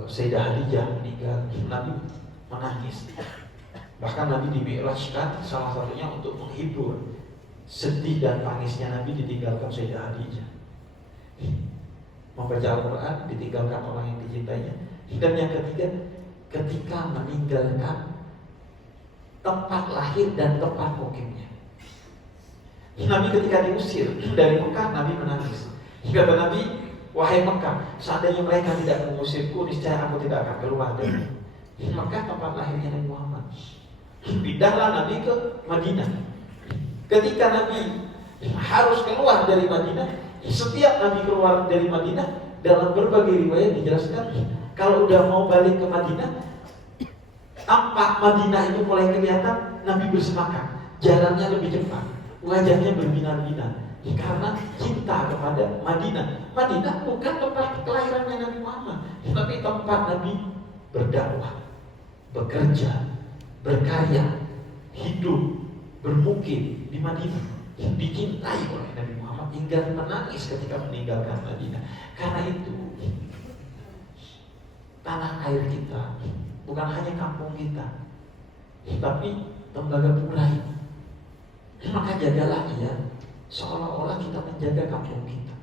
Sayyidah Khadijah meninggal, Nabi menangis. Bahkan Nabi dimi'rajkan salah satunya untuk menghibur sedih dan tangisnya Nabi ditinggalkan Sayyidah Khadijah. Membaca Al-Quran, ditinggalkan orang yang dicintainya. Dan yang ketiga, ketika meninggalkan tempat lahir dan tempat mukimnya. Nabi ketika diusir dari Mekah, Nabi menangis. Kata Nabi, wahai Mekah, seandainya mereka tidak mengusirku, niscaya aku tidak akan keluar dari Mekah, tempat lahirnya Nabi Muhammad. Pindahlah Nabi ke Madinah. Ketika Nabi harus keluar dari Madinah, setiap Nabi keluar dari Madinah, dalam berbagai riwayat dijelaskan, kalau udah mau balik ke Madinah, tampak Madinah itu mulai kelihatan, Nabi bersemangat, jalannya lebih cepat, wajahnya berbinar-binar. Karena cinta kepada Madinah. Madinah bukan tempat kelahirannya Nabi Muhammad, tapi tempat Nabi berdakwah, bekerja, berkarya, hidup, bermukim di Madinah. Dicintai oleh Nabi Muhammad hingga menangis ketika meninggalkan Madinah. Karena itu tanah air kita bukan hanya kampung kita, tapi Tembagapura ini. Maka jagalah ia seolah-olah kita menjaga kampung kita.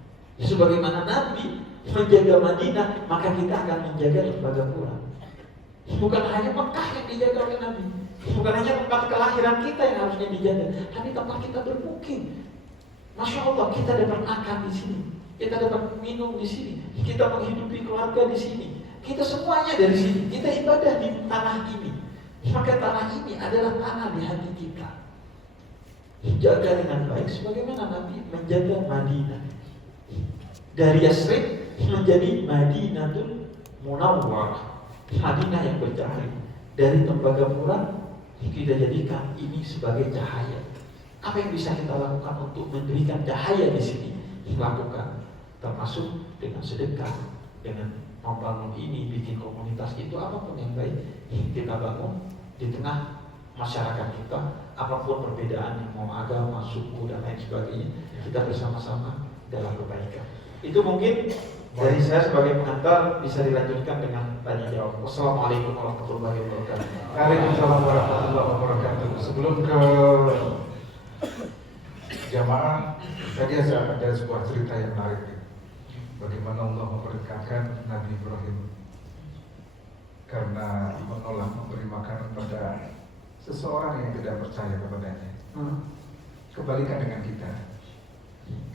Sebagaimana Nabi menjaga Madinah, maka kita akan menjaga Tembagapura. Bukan hanya Mekah yang dijaga oleh Nabi, bukan hanya tempat kelahiran kita yang harusnya dijaga, tapi tempat kita bermukim. Masya Allah, kita dapat makan di sini, kita dapat minum di sini, kita menghidupi keluarga di sini, kita semuanya dari sini, kita ibadah di tanah ini. Maka tanah ini adalah tanah di hati kita. Jaga dengan baik sebagaimana Nabi menjaga Madinah. Dari Yasrib menjadi Madinatul Munawwarah, Madinah yang bercahaya. Dari Tembagapura kita jadikan ini sebagai cahaya. Apa yang bisa kita lakukan untuk memberikan cahaya di sini? Lakukan, termasuk dengan sedekah, dengan membangun ini, bikin komunitas itu, apapun yang baik kita bangun di tengah masyarakat kita, apapun perbedaan yang mau agama, suku dan lain sebagainya, kita bersama-sama dalam kebaikan. Itu mungkin dari saya sebagai pengantar, bisa dilanjutkan dengan tanya jawab. Wassalamualaikum warahmatullahi wabarakatuh. Waalaikumsalam warahmatullahi wabarakatuh. Sebelum ke jamaah, tadi ada sebuah cerita yang menarik. Bagaimana Allah memberkatkan Nabi Ibrahim karena menolak memberi makan kepada seseorang yang tidak percaya kepadanya. Kebalikan dengan kita.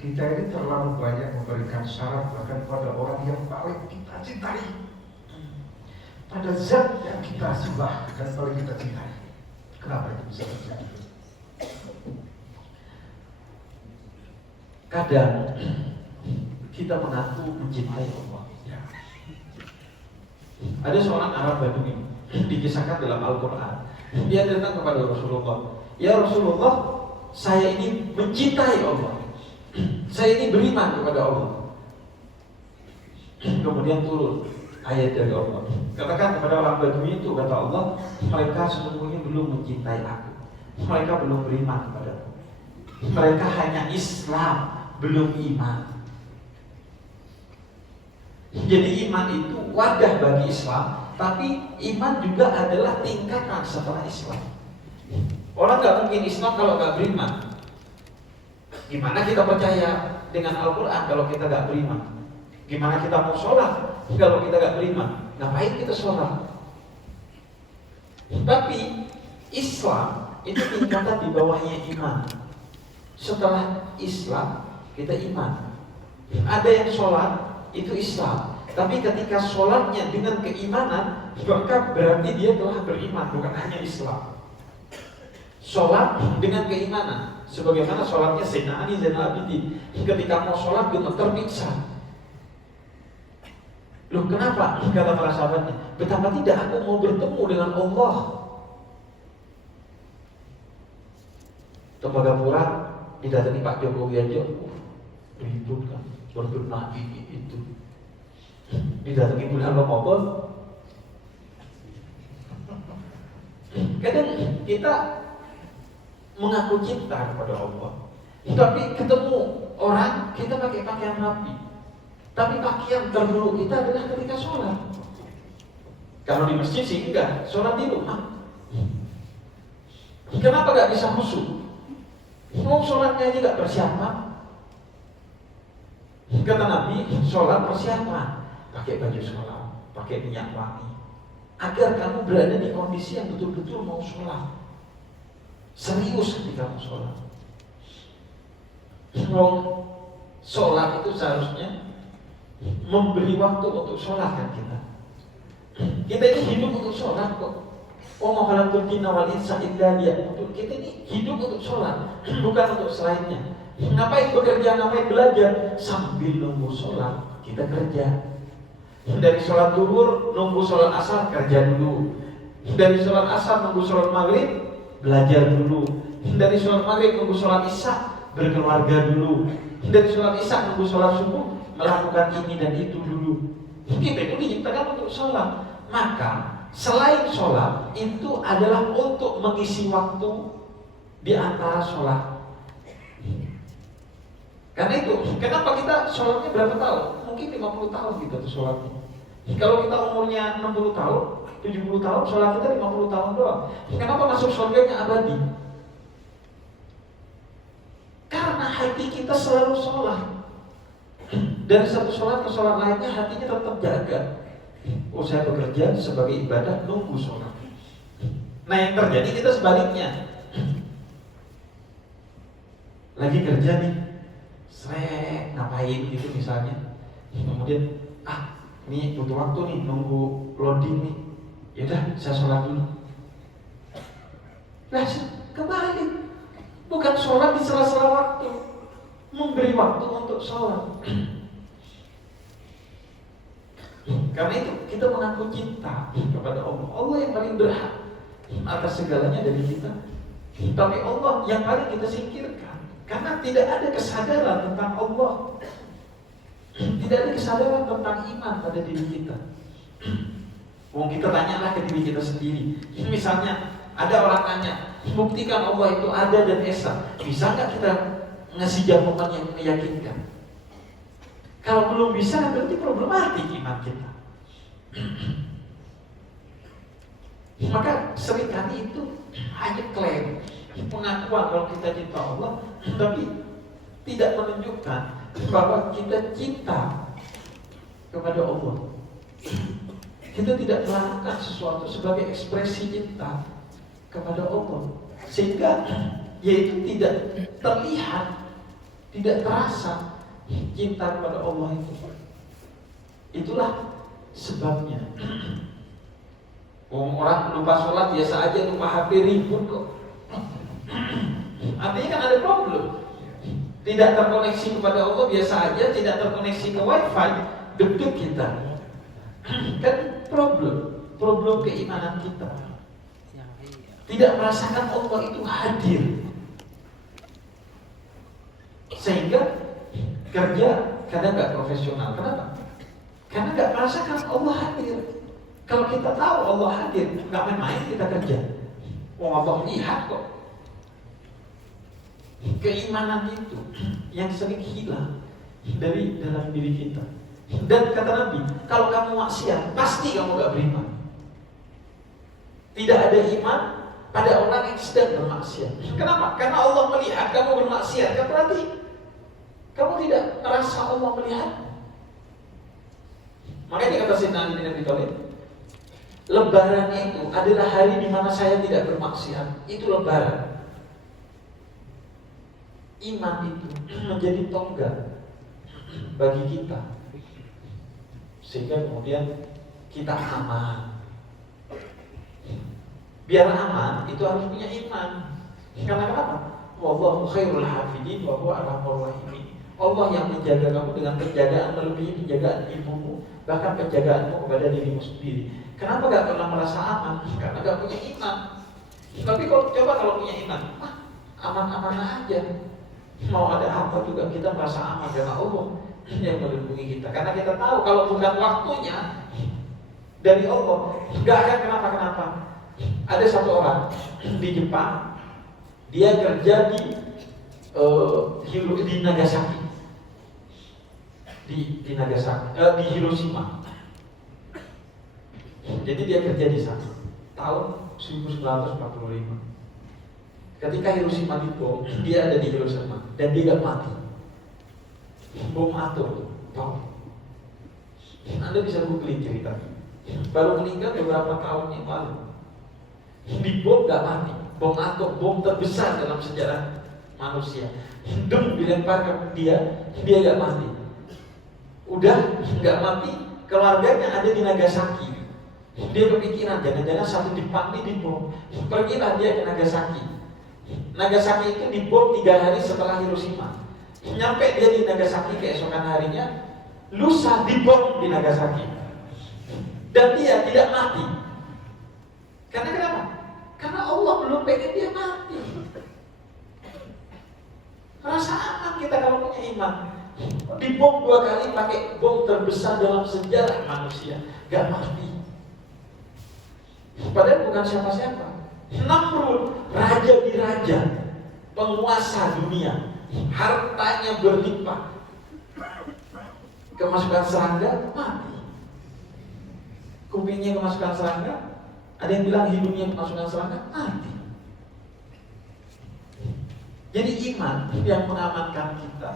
Kita ini terlalu banyak memberikan syarat bahkan pada orang yang paling kita cintai, pada zat yang kita sembah dan paling kita cintai. Kenapa itu bisa terjadi? Kadang kita mengaku mencintai Allah. Ada seorang Arab Badui dikisahkan dalam Al-Quran. Dia datang kepada Rasulullah. Ya Rasulullah, saya ini mencintai Allah. Saya ini beriman kepada Allah. Kemudian turun ayat dari Allah. Katakan kepada orang Badui itu, kata Allah, mereka sesungguhnya belum mencintai aku. Mereka belum beriman kepada aku. Mereka hanya Islam, belum iman. Jadi iman itu wadah bagi Islam, tapi iman juga adalah tingkatan setelah Islam. Orang gak mungkin Islam kalau gak beriman. Gimana kita percaya dengan Al-Quran kalau kita gak beriman? Gimana kita mau sholat kalau kita gak beriman? Ngapain kita sholat? Tapi Islam itu tingkatan di bawahnya iman. Setelah Islam kita iman. Ada yang sholat itu Islam, tapi ketika sholatnya dengan keimanan, maka berarti dia telah beriman, bukan hanya Islam. Sholat dengan keimanan, sebagaimana sholatnya Sayyidina Ali Zainal Abidin, ketika mau sholat gemeter pingsan. Loh kenapa? Kata para sahabatnya, betapa tidak aku mau bertemu dengan Allah. Tembagapura didatangi Pak Jokowi aja, ribut kan, berbernadi itu. Didatangi bulan Ramadan. Kadang kita mengaku cinta kepada Allah, tapi ketemu orang kita pakai pakaian rapi, tapi pakaian terburuk kita adalah ketika sholat. Kalau di masjid sih enggak, sholat di rumah. Kenapa gak bisa khusyuk? Mau sholatnya aja gak persiapan. Kata Nabi, sholat persiapan, pakai baju sholat, pakai minyak wangi, agar kamu berada di kondisi yang betul-betul mau sholat, serius ketika mau sholat. Sholat itu seharusnya memberi waktu untuk sholat kan kita. Kita ini hidup untuk sholat kok. Wa ma khalaqtul jinna wal insa illa liya'budun. Kita ini hidup untuk sholat, bukan untuk selainnya. Ngapain bekerja, ngapain belajar? Sambil nunggu sholat, kita kerja. Dari sholat duhur, nunggu sholat asar, kerja dulu. Dari sholat asar, nunggu sholat maghrib, belajar dulu. Dari sholat maghrib, nunggu sholat isya, berkeluarga dulu. Dari sholat isya, nunggu sholat subuh, melakukan ini dan itu dulu. Kita itu diciptakan untuk sholat. Maka, selain sholat, itu adalah untuk mengisi waktu di antara sholat. Karena itu, kenapa kita sholatnya berapa tahun? Mungkin 50 tahun kita tuh sholatnya. Kalau kita umurnya 60 tahun, 70 tahun, sholat kita 50 tahun doang. Kenapa masuk surganya abadi? Karena hati kita selalu sholat. Dari satu sholat ke sholat lainnya, hatinya tetap jaga. Oh, saya bekerja sebagai ibadah, nunggu sholat. Nah, yang terjadi kita sebaliknya. Lagi kerja nih, ngapain gitu misalnya, kemudian ini butuh waktu nih nunggu loading nih, yaudah saya sholat dulu. Nah kembali, bukan sholat di sela-sela waktu, memberi waktu untuk sholat. Karena itu kita mengaku cinta kepada Allah. Allah yang paling berhak atas segalanya dari kita, tapi Allah yang paling kita singkirkan. Karena tidak ada kesadaran tentang Allah, tidak ada kesadaran tentang iman pada diri kita. Kita tanyalah ke diri kita sendiri. Misalnya Ada orang nanya, buktikan Allah itu ada dan esa. Bisa nggak kita ngasih jawaban yang meyakinkan? Kalau belum bisa, berarti problematik iman kita. Maka seringkali itu hanya klaim, pengakuan kalau kita cinta Allah, tapi tidak menunjukkan bahwa kita cinta kepada Allah. Kita tidak melakukan sesuatu sebagai ekspresi cinta kepada Allah, sehingga yaitu tidak terlihat, tidak terasa cinta kepada Allah itu. Itulah sebabnya. Orang lupa sholat biasa aja, lupa HP ribut kok. Artinya kan ada problem. Tidak terkoneksi kepada Allah biasa aja, tidak terkoneksi ke wifi, deg-deg kita. Kan problem keimanan kita. Tidak merasakan Allah itu hadir, sehingga kerja kadang nggak profesional. Kenapa? Karena nggak merasakan Allah hadir. Kalau kita tahu Allah hadir, nggak main-main kita kerja. Allah lihat kok. Keimanan itu yang sering hilang dari dalam diri kita. Dan kata Nabi, kalau kamu maksiat, pasti kamu gak beriman. Tidak ada iman pada orang yang sedang bermaksiat. Kenapa? Karena Allah melihat kamu bermaksiat. Kan berarti kamu tidak merasa Allah melihat. Makanya kata Sayyidina Ali bin Abi Thalib, Lebaran itu adalah hari di mana saya tidak bermaksiat. Itu Lebaran. Iman itu menjadi tonggak bagi kita, sehingga kemudian kita aman. Biar aman itu harus punya iman. Karena kenapa? Wallahu khairul hafidin wa huwa arhamur rahimin. Allah yang menjaga kamu dengan penjagaan melebihi penjagaan ibumu, bahkan penjagaanmu kepada dirimu sendiri. Kenapa gak pernah merasa aman? Karena gak punya iman. Tapi kalau punya iman, aman-aman aja. Mau ada apa juga kita merasa aman karena Allah yang melindungi kita. Karena kita tahu kalau bukan waktunya dari Allah, gak akan kenapa-kenapa. Ada satu orang di Jepang, dia kerja di Nagasaki, di Nagasaki, di Hiroshima. Jadi dia kerja di sana tahun 1945. Ketika Hiroshima dibom, dia ada di Hiroshima dan dia gak mati. Bom atom, bom. Anda bisa googling cerita. Baru meninggal beberapa tahun yang lalu. Dibom gak mati. Bom atom, bom terbesar dalam sejarah manusia. Dem dilempar ke dia gak mati. Udah gak mati, keluarganya ada di Nagasaki. Dia kepikiran, jangan-jangan satu Jepang ini dibom. Pergilah dia ke Nagasaki. Nagasaki itu dibom 3 hari setelah Hiroshima. Nyampe dia di Nagasaki keesokan harinya, lusa dibom di Nagasaki. Dan dia tidak mati. Karena kenapa? Karena Allah belum pengen dia mati. Rasa aman kita kalau punya iman. Dibom 2 kali pakai bom terbesar dalam sejarah manusia, gak mati. Padahal bukan siapa-siapa. Namrud, raja di raja, penguasa dunia, hartanya berlimpah, kemasukan serangga mati, kupingnya kemasukan serangga, ada yang bilang hidungnya kemasukan serangga mati. Jadi iman yang mengamankan kita,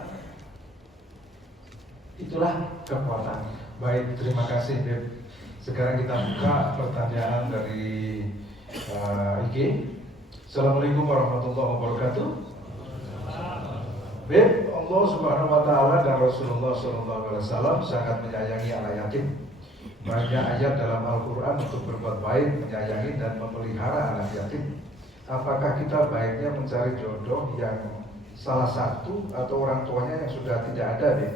itulah kekuatan. Baik, terima kasih Beb. Sekarang kita buka pertanyaan dari IG. Assalamualaikum warahmatullahi wabarakatuh. Beb, Allah Subhanahu wa taala dan Rasulullah sallallahu alaihi wasallam sangat menyayangi anak yatim. Banyak ayat dalam Al-Qur'an untuk berbuat baik, menyayangi dan memelihara anak yatim. Apakah kita baiknya mencari jodoh yang salah satu atau orang tuanya yang sudah tidak ada, Beb,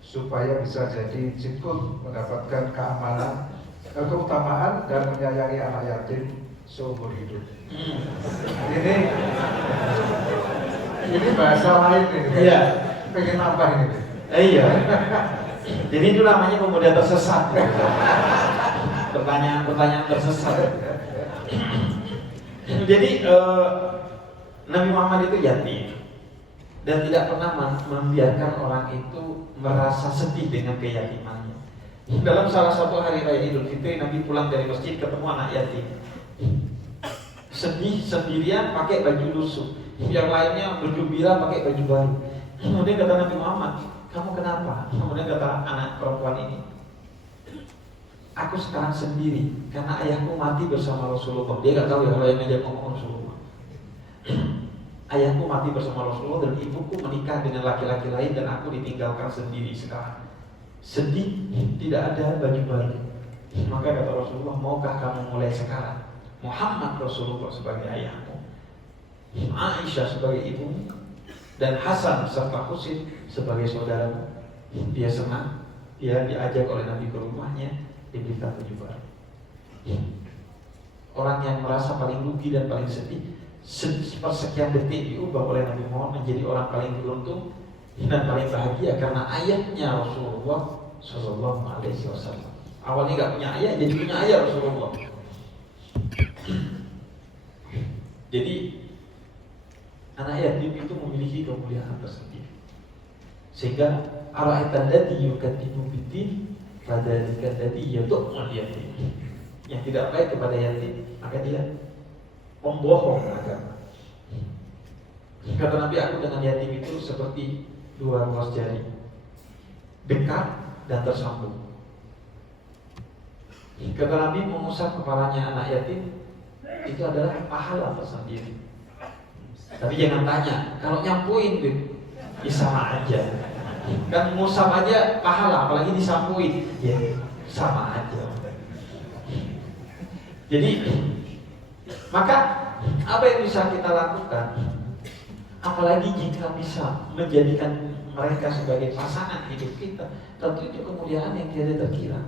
supaya bisa jadi cikul mendapatkan keamanan, keutamaan dan menyayangi anak yatim seumur hidup? Ini bahasa lain ini. Iya. Pengen apa ini? Iya. Jadi itu namanya pemuda tersesat. Pertanyaan tersesat. Jadi Nabi Muhammad itu yatim dan tidak pernah membiarkan orang itu merasa sedih dengan keyatimannya. Dalam salah satu hari raya Idul Fitri, Nabi pulang dari masjid ketemu anak yatim, sedih sendirian pakai baju lusuh, yang lainnya bergembira pakai baju baru. Kemudian kata Nabi Muhammad, kamu kenapa? Kemudian kata anak perempuan ini, aku sekarang sendiri karena ayahku mati bersama Rasulullah. Dia nggak tahu ya kalau yang ngajak ngomong Rasulullah. Ayahku mati bersama Rasulullah dan ibuku menikah dengan laki-laki lain dan aku ditinggalkan sendiri sekarang. Sedih, tidak ada baju baru. Maka kata Rasulullah, maukah kamu mulai sekarang Muhammad Rasulullah sebagai ayahmu, Aisyah sebagai ibumu, dan Hasan serta Husain sebagai saudaramu? Dia senang. Dia diajak oleh Nabi ke rumahnya, diberikan baju baru. Orang yang merasa paling rugi dan paling sedih, sepersekian detik diubah oleh Nabi Muhammad menjadi orang paling beruntung dan paling bahagia karena ayahnya Rasulullah Sallallahu Alaihi Wasallam. Awalnya nggak punya ayah, jadi punya ayah Rasulullah. Jadi anak yatim itu memiliki kemuliaan tersendiri. Sehingga ara'aital ladzi yukadzibu biddin fadzalika alladzi yad'ul yatim. Yang tidak baik kepada yatim, maka dia membohong agama. Kata Nabi, aku dengan yatim itu seperti dua ruas jari, dekat dan tersambung. Kata Nabi, mengusap kepalanya anak yatim itu adalah pahala tersendiri. Tapi jangan tanya, kalau nyampuin ya sama aja. Kan ngusap aja pahala, apalagi disampuin, ya sama aja. Jadi maka apa yang bisa kita lakukan, apalagi jika bisa menjadikan mereka sebagai pasangan hidup kita, tentu itu kemuliaan yang tiada terkira.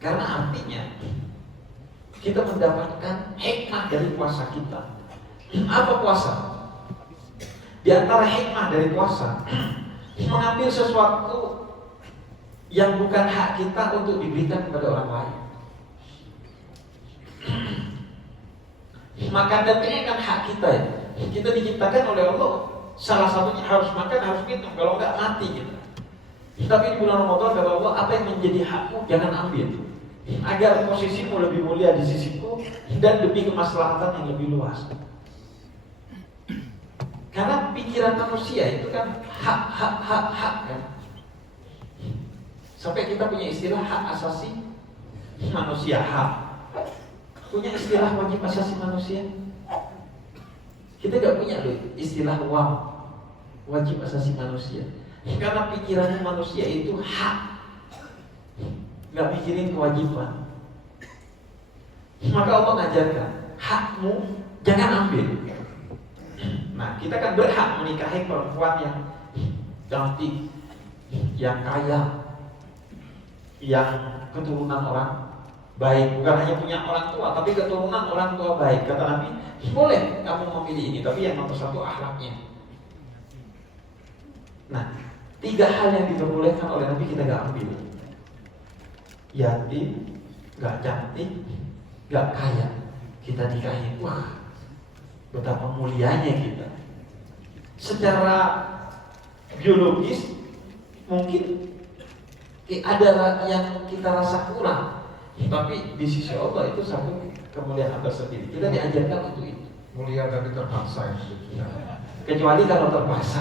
Karena artinya kita mendapatkan hikmah dari puasa kita. Apa puasa? Di antara hikmah dari puasa, mengambil sesuatu yang bukan hak kita untuk diberikan kepada orang lain. Makan dan minum kan hak kita ya. Kita diciptakan oleh Allah, salah satunya harus makan, harus minum. Kalau enggak mati kita. Tapi di bulan Ramadan kata Allah, apa yang menjadi hakmu jangan ambil, agar posisimu lebih mulia di sisiku dan demi kemaslahatan yang lebih luas. Karena pikiran manusia itu kan hak kan. Sampai kita punya istilah hak asasi manusia, hak. Punya istilah wajib asasi manusia. Kita gak punya loh istilah wajib asasi manusia. Karena pikiran manusia itu hak, gak mikirin kewajiban. Maka Allah mengajarkan hakmu jangan ambil. Nah, kita kan berhak menikahi perempuan yang cantik, yang kaya, yang keturunan orang baik. Bukan hanya punya orang tua, tapi keturunan orang tua baik. Kata Nabi, boleh kamu memilih ini, tapi yang nomor satu akhlaknya. Nah, 3 hal yang diperbolehkan oleh Nabi kita gak ambil. Yatim, gak cantik, gak kaya, kita nikahi. Wah, betapa mulianya kita. Secara biologis mungkin ada yang kita rasa kurang, tapi di sisi Allah itu satu kemuliaan tersendiri. Kita diajarkan untuk itu. Mulia tapi terpaksa ya. Kecuali kalau terpaksa.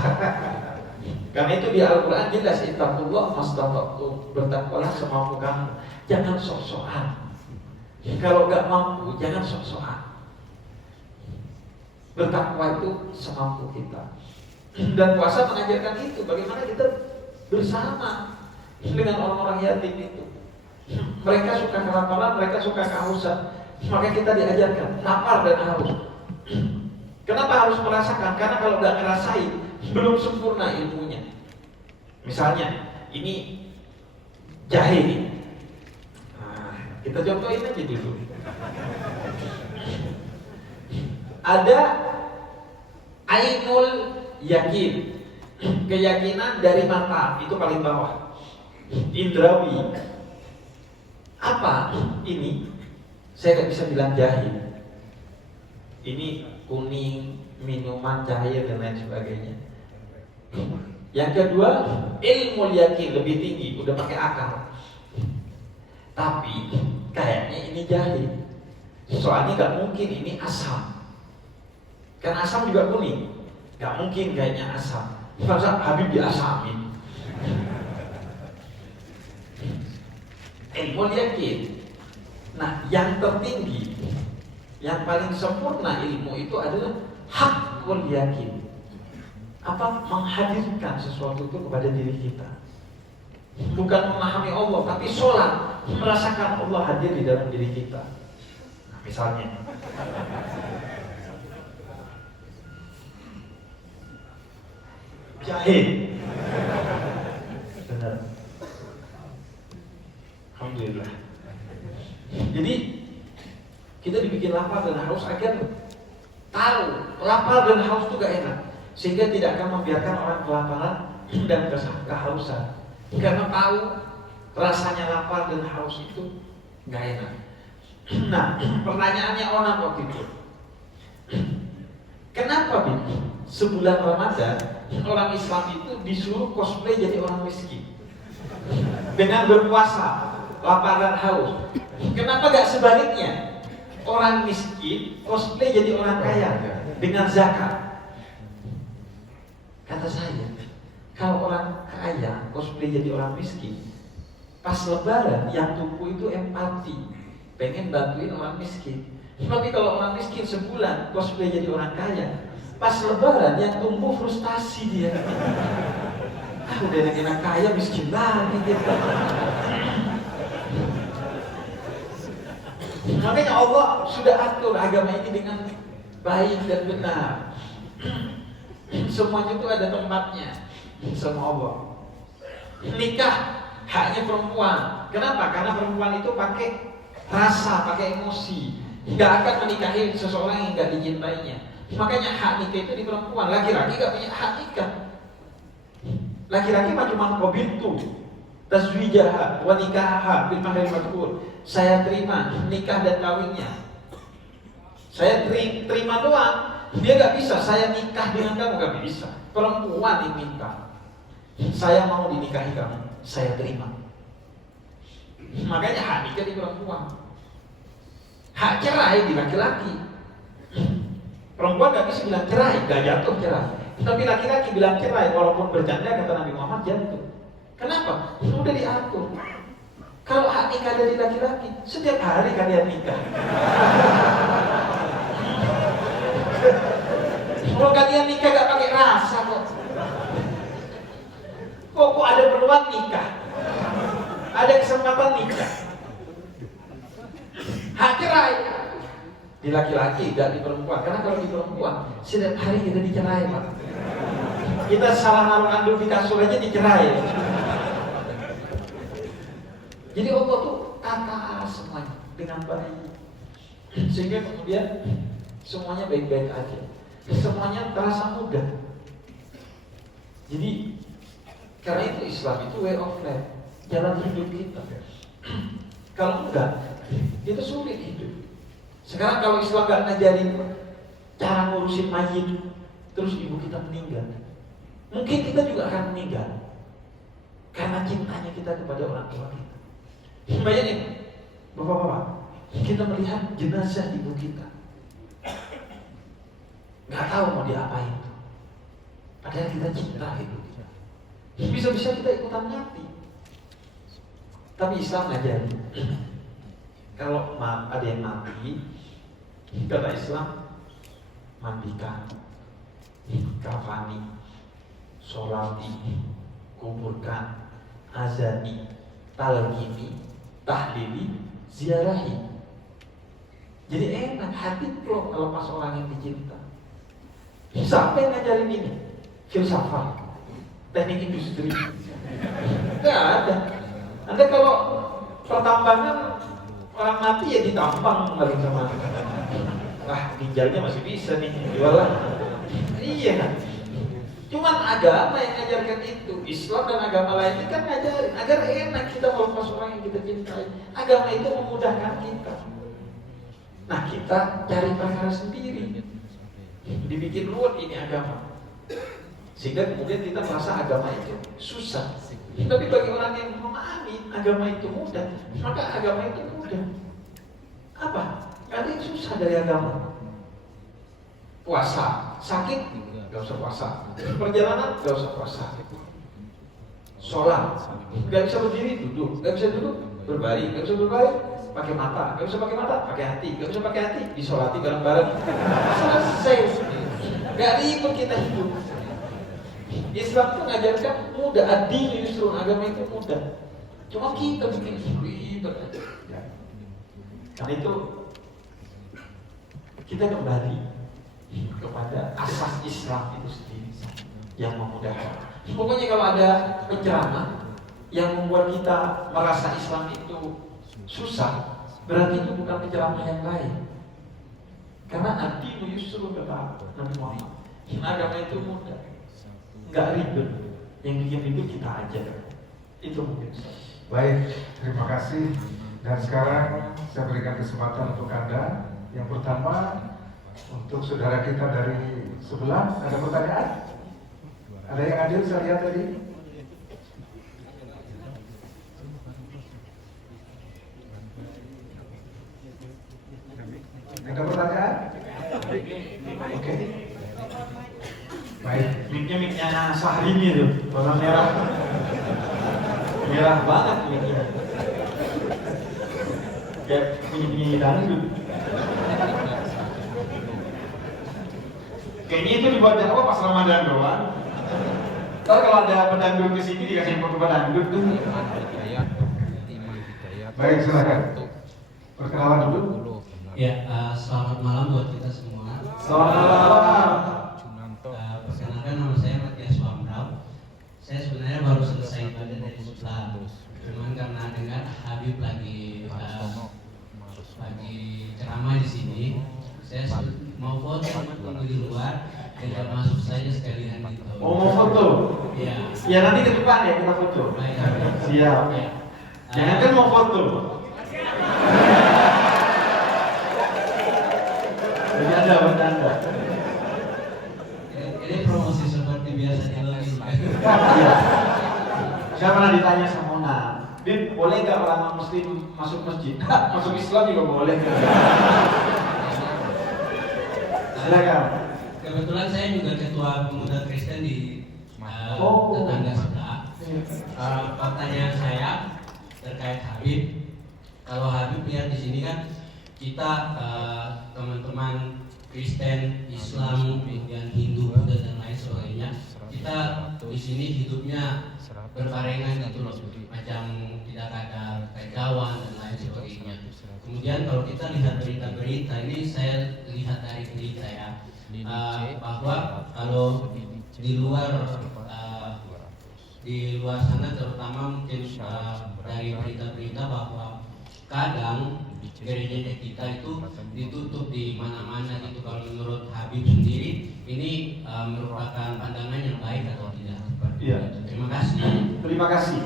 Karena itu di Al-Quran jelas, ittaqullah mastata'tum, bertakwalah semampu kamu. Jangan sok-sokan. Kalau nggak mampu, jangan sok-sokan. Bertakwa itu semampu kita. Dan puasa mengajarkan itu, bagaimana kita bersama dengan orang-orang yatim itu. Mereka suka kelaparan, mereka suka kehausan, maka kita diajarkan lapar dan haus. Kenapa harus merasakan? Karena kalau nggak ngerasain, belum sempurna ilmunya. Misalnya, ini jahe nih. Nah, kita contohin aja dulu. Ada ainul yakin, keyakinan dari mata, itu paling bawah. Indrawi. Apa ini? Saya nggak bisa bilang jahil. Ini kuning, minuman, cahaya dan lain sebagainya. Yang kedua, ilmu yakin lebih tinggi, udah pakai akal. Tapi kayaknya ini jahil. Soalnya nggak mungkin ini asam. Kan asam juga kuning. Nggak mungkin kayaknya asam. Masa Habib diasamin? Ilmu yakin. Nah, yang tertinggi, yang paling sempurna ilmu itu adalah hakul yakin. Apa? Menghadirkan sesuatu itu kepada diri kita. Bukan memahami Allah, tapi sholat, merasakan Allah hadir di dalam diri kita. Nah, misalnya jahil. Benar. Alhamdulillah. Jadi kita dibikin lapar dan haus agar tahu lapar dan haus itu gak enak, sehingga tidak akan membiarkan orang kelaparan dan kehausan, karena tahu rasanya lapar dan haus itu gak enak. Nah, pertanyaannya orang waktu itu, kenapa sebulan Ramadan orang Islam itu disuruh cosplay jadi orang miskin dengan berpuasa, lapar dan haus? Kenapa gak sebaliknya? Orang miskin cosplay jadi orang kaya dengan zakat. Kata saya, kalau orang kaya cosplay jadi orang miskin, pas lebaran yang tumbuh itu empati, pengen bantuin orang miskin. Tapi kalau orang miskin sebulan cosplay jadi orang kaya, pas lebaran yang tumbuh frustasi dia. Udah enak kaya miskin lagi gitu. Makanya Allah sudah atur agama ini dengan baik dan benar. Semuanya itu ada tempatnya sama Allah. Nikah haknya perempuan. Kenapa? Karena perempuan itu pakai rasa, pakai emosi. Nggak akan menikahi seseorang yang nggak dicintainya. Makanya hak nikah itu di perempuan. Laki-laki nggak punya hak nikah. Laki-laki cuma qobintu tazwijaha wa nikahaha bil mahril madhkur. Saya terima nikah dan kawinnya. Saya terima doang. Dia nggak bisa saya nikah dengan kamu, nggak bisa. Perempuan yang minta. Saya mau dinikahi kamu, saya terima. Makanya hak nikah di perempuan. Hak cerai di laki-laki. Perempuan nggak bisa bilang cerai, nggak jatuh cerai. Tapi laki-laki bilang cerai, walaupun bercanda, kata Nabi Muhammad, jatuh. Kenapa? Sudah diatur. Kalau hak nikah dari laki-laki, setiap hari kalian nikah. Kalau kalian nikah gak pakai rasa kok. Kok ada peluang nikah? Ada kesempatan nikah. Hak cerai di laki-laki, gak di perempuan. Karena kalau di perempuan, setiap hari kita dicerai, Pak. Kita salah naruh anduk di kasur aja dicerai. Jadi Allah tuh tata semuanya dengan baik, sehingga kemudian semuanya baik-baik aja. Semuanya terasa mudah. Jadi karena itu Islam itu way of life, jalan hidup kita. Kalau enggak, itu sulit hidup. Sekarang kalau Islam nggak ngajarin cara ngurusin mayit, terus ibu kita meninggal, mungkin kita juga akan meninggal karena cintanya kita kepada orang tua kita. Bayangin, bapak-bapak, kita melihat jenazah ibu kita, nggak tahu mau diapain, padahal kita cinta ibu kita. Bisa-bisa kita ikutan mati. Tapi Islam ngajarin, kalau ada yang mati, kata Islam, mandikan, kafani, sholati, kuburkan, azani, talqini, tahlili, ziarahi. Jadi enak hati plong kalau pas orang yang dicinta. Siapa yang ngajarin ini? Filsafat, teknik industri, nggak ada. Anda kalau pertambangan orang mati ya ditambang paling sama. Ginjalnya masih bisa nih jualan. Iya kan? Cuman agama yang ngajarkan itu. Islam dan agama lain itu kan ngajarin agar enak kita melepas orang yang kita cintai. Agama itu memudahkan kita. Nah kita cari perkara sendiri, dibikin ruwet ini agama, sehingga kemudian kita merasa agama itu susah. Tapi bagi orang yang memahami agama itu mudah, maka agama itu mudah. Apa? Ada yang susah dari agama. Puasa, sakit, gak usah puasa. Perjalanan, gak usah puasa. Sholat, gak bisa berdiri, duduk. Gak bisa duduk, berbaring. Gak bisa berbaring, pakai mata. Gak bisa pakai mata, pakai hati. Gak bisa pakai hati, disolati bareng-bareng. Selesai. Gak ribet kita hidup. Islam itu mengajarkan mudah, ad-din yusrun, agama itu mudah. Cuma kita bikin ribet aja. Karena itu kita kembali kepada asas Islam itu sendiri yang memudahkan. Pokoknya kalau ada penceramah yang membuat kita merasa Islam itu susah, berarti itu bukan penceramah yang baik. Karena ad-din yusrun kata Nabi Muhammad. Agama itu mudah, nggak ribet. Yang bikin ribet kita aja. Itu mungkin. Baik, terima kasih. Dan sekarang saya berikan kesempatan untuk Anda. Yang pertama, untuk saudara kita dari sebelah, ada pertanyaan? Ada yang hadir saya lihat tadi? Ada pertanyaan? Oke. Baik. Mic-nya Syahrini tuh, warna merah. Merah banget mic-nya. Kayak bunyi-bunyi dangdut. Kayaknya itu dibuat apa pas Ramadan doang. Ntar kalau ada pedangdut ke sini dikasih foto pedangdut tuh. Baik, silakan. Perkenalan dulu. Ya, selamat malam buat kita semua. Selamat malam. Perkenalkan nama saya Matias Wamrau. Saya sebenarnya baru selesai ibadah dari sebelah. Cuman karena dengar Habib lagi ceramah di sini, saya mau foto tunggu di luar, tinggal masuk saja sekalian gitu. Oh, mau foto? Iya. Ya nanti ke depan ya kita foto. Baik. Siap. Ya. Jangan kan mau foto. Jadi ada bercanda. Ini promosi seperti biasa di lagi. Iya. Saya pernah ditanya sama Mona, Bib, boleh nggak orang muslim masuk masjid? Masuk Islam juga boleh. Silakan. Kebetulan saya juga ketua pemuda Kristen di tetangga sebelah. Pertanyaan saya terkait Habib. Kalau Habib lihat di sini kan kita teman-teman Kristen, Islam, kemudian Hindu, Buddha dan lain sebagainya, kita di sini hidupnya berbarengan gitu loh, macam tidak ada kekacauan dan lain sebagainya. Kemudian kalau kita lihat berita-berita ini, saya lihat dari berita ya, bahwa kalau di luar sana terutama mungkin dari berita-berita bahwa kadang gereja kita itu ditutup di mana-mana gitu. Kalau menurut Habib sendiri ini merupakan pandangan yang baik atau tidak? Iya. Terima kasih. Terima kasih.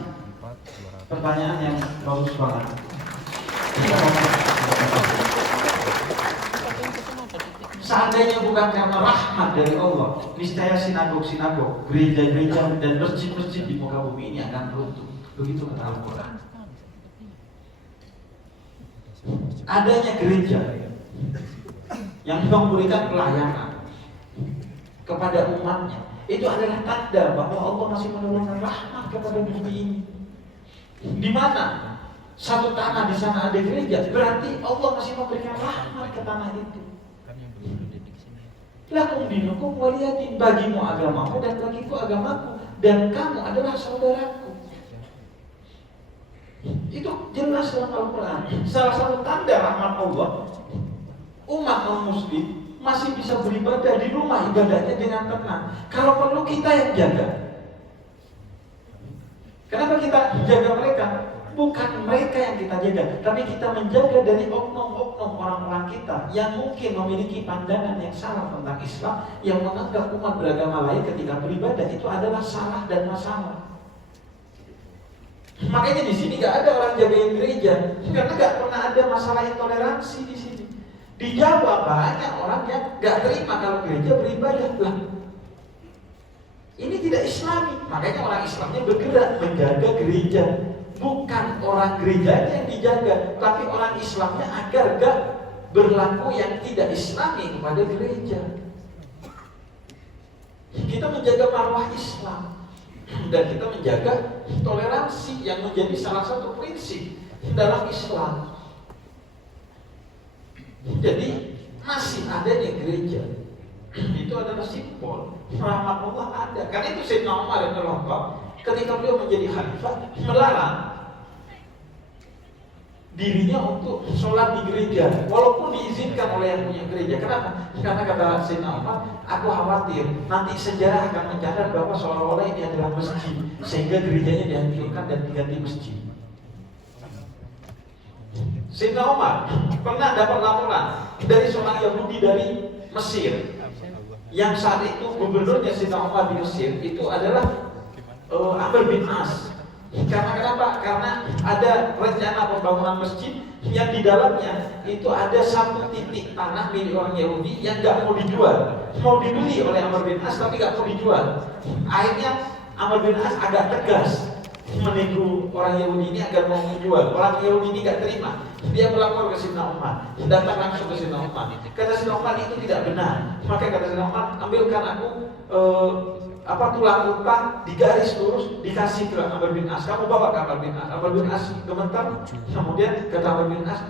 Pertanyaan yang bagus banget. Seandainya bukan karena rahmat dari Allah, niscaya sinagog-sinagog, gereja-gereja dan masjid-masjid di muka bumi ini akan runtuh. Begitu kata Al-Quran. Adanya gereja yang memberikan pelayanan kepada umatnya, itu adalah tanda bahwa Allah masih menurunkan rahmat kepada bumi ini. Di mana satu tanah di sana ada gereja, berarti Allah masih memberikan rahmat ke tanah itu. Lakum dinukum waliyadin, bagimu agamamu dan bagiku agamaku, dan kamu adalah saudaraku. Itu jelas dalam Al-Quran. Salah satu tanda rahmat Allah, umat non-muslim masih bisa beribadah di rumah, ibadahnya dengan tenang. Kalau perlu kita yang jaga. Kenapa kita jaga mereka? Bukan mereka yang kita jaga, tapi kita menjaga dari oknum-oknum orang-orang kita yang mungkin memiliki pandangan yang salah tentang Islam, yang menganggap umat beragama lain ketika beribadah itu adalah salah dan masalah. Makanya di sini nggak ada orang jagain gereja, karena nggak pernah ada masalah intoleransi di sini. Di Jawa banyak orang yang nggak terima kalau gereja beribadah. Lah, ini tidak Islami. Makanya orang Islamnya bergerak menjaga gereja. Bukan orang gerejanya yang dijaga, tapi orang Islamnya agar gak berlaku yang tidak Islami kepada gereja. Kita menjaga marwah Islam dan kita menjaga toleransi yang menjadi salah satu prinsip dalam Islam. Jadi masih ada di gereja. Itu adalah simbol rahmat Allah ada. Karena itu Sayyidina Umar bin Khattab ketika beliau menjadi khalifah melarang dirinya untuk sholat di gereja walaupun diizinkan oleh yang punya gereja. Kenapa? Karena kata Sayyidina Umar, aku khawatir nanti sejarah akan mencatat bahwa seolah-olah ini adalah masjid sehingga gerejanya dihancurkan dan diganti masjid. Sayyidina Umar pernah dapat laporan dari seorang Yahudi dari Mesir yang saat itu gubernurnya Sayyidina Umar di Mesir itu adalah Amr bin As. Karena kenapa? Karena ada rencana pembangunan masjid yang di dalamnya itu ada satu titik tanah milik orang Yahudi yang nggak mau dijual, mau dibeli oleh Amr bin As tapi nggak mau dijual. Akhirnya Amr bin As agak tegas menego orang Yahudi ini agar mau menjual. Orang Yahudi ini nggak terima. Dia melapor ke Sayyidina Umar, datang langsung ke Sayyidina Umar. Kata Sayyidina Umar itu tidak benar. Maka kata Sayyidina Umar, ambilkan aku tulang unta digaris lurus dikasih ke Amr bin As. Kamu bawa ke Amr bin As. Amr bin As gemetar. Kemudian kata Amr bin As,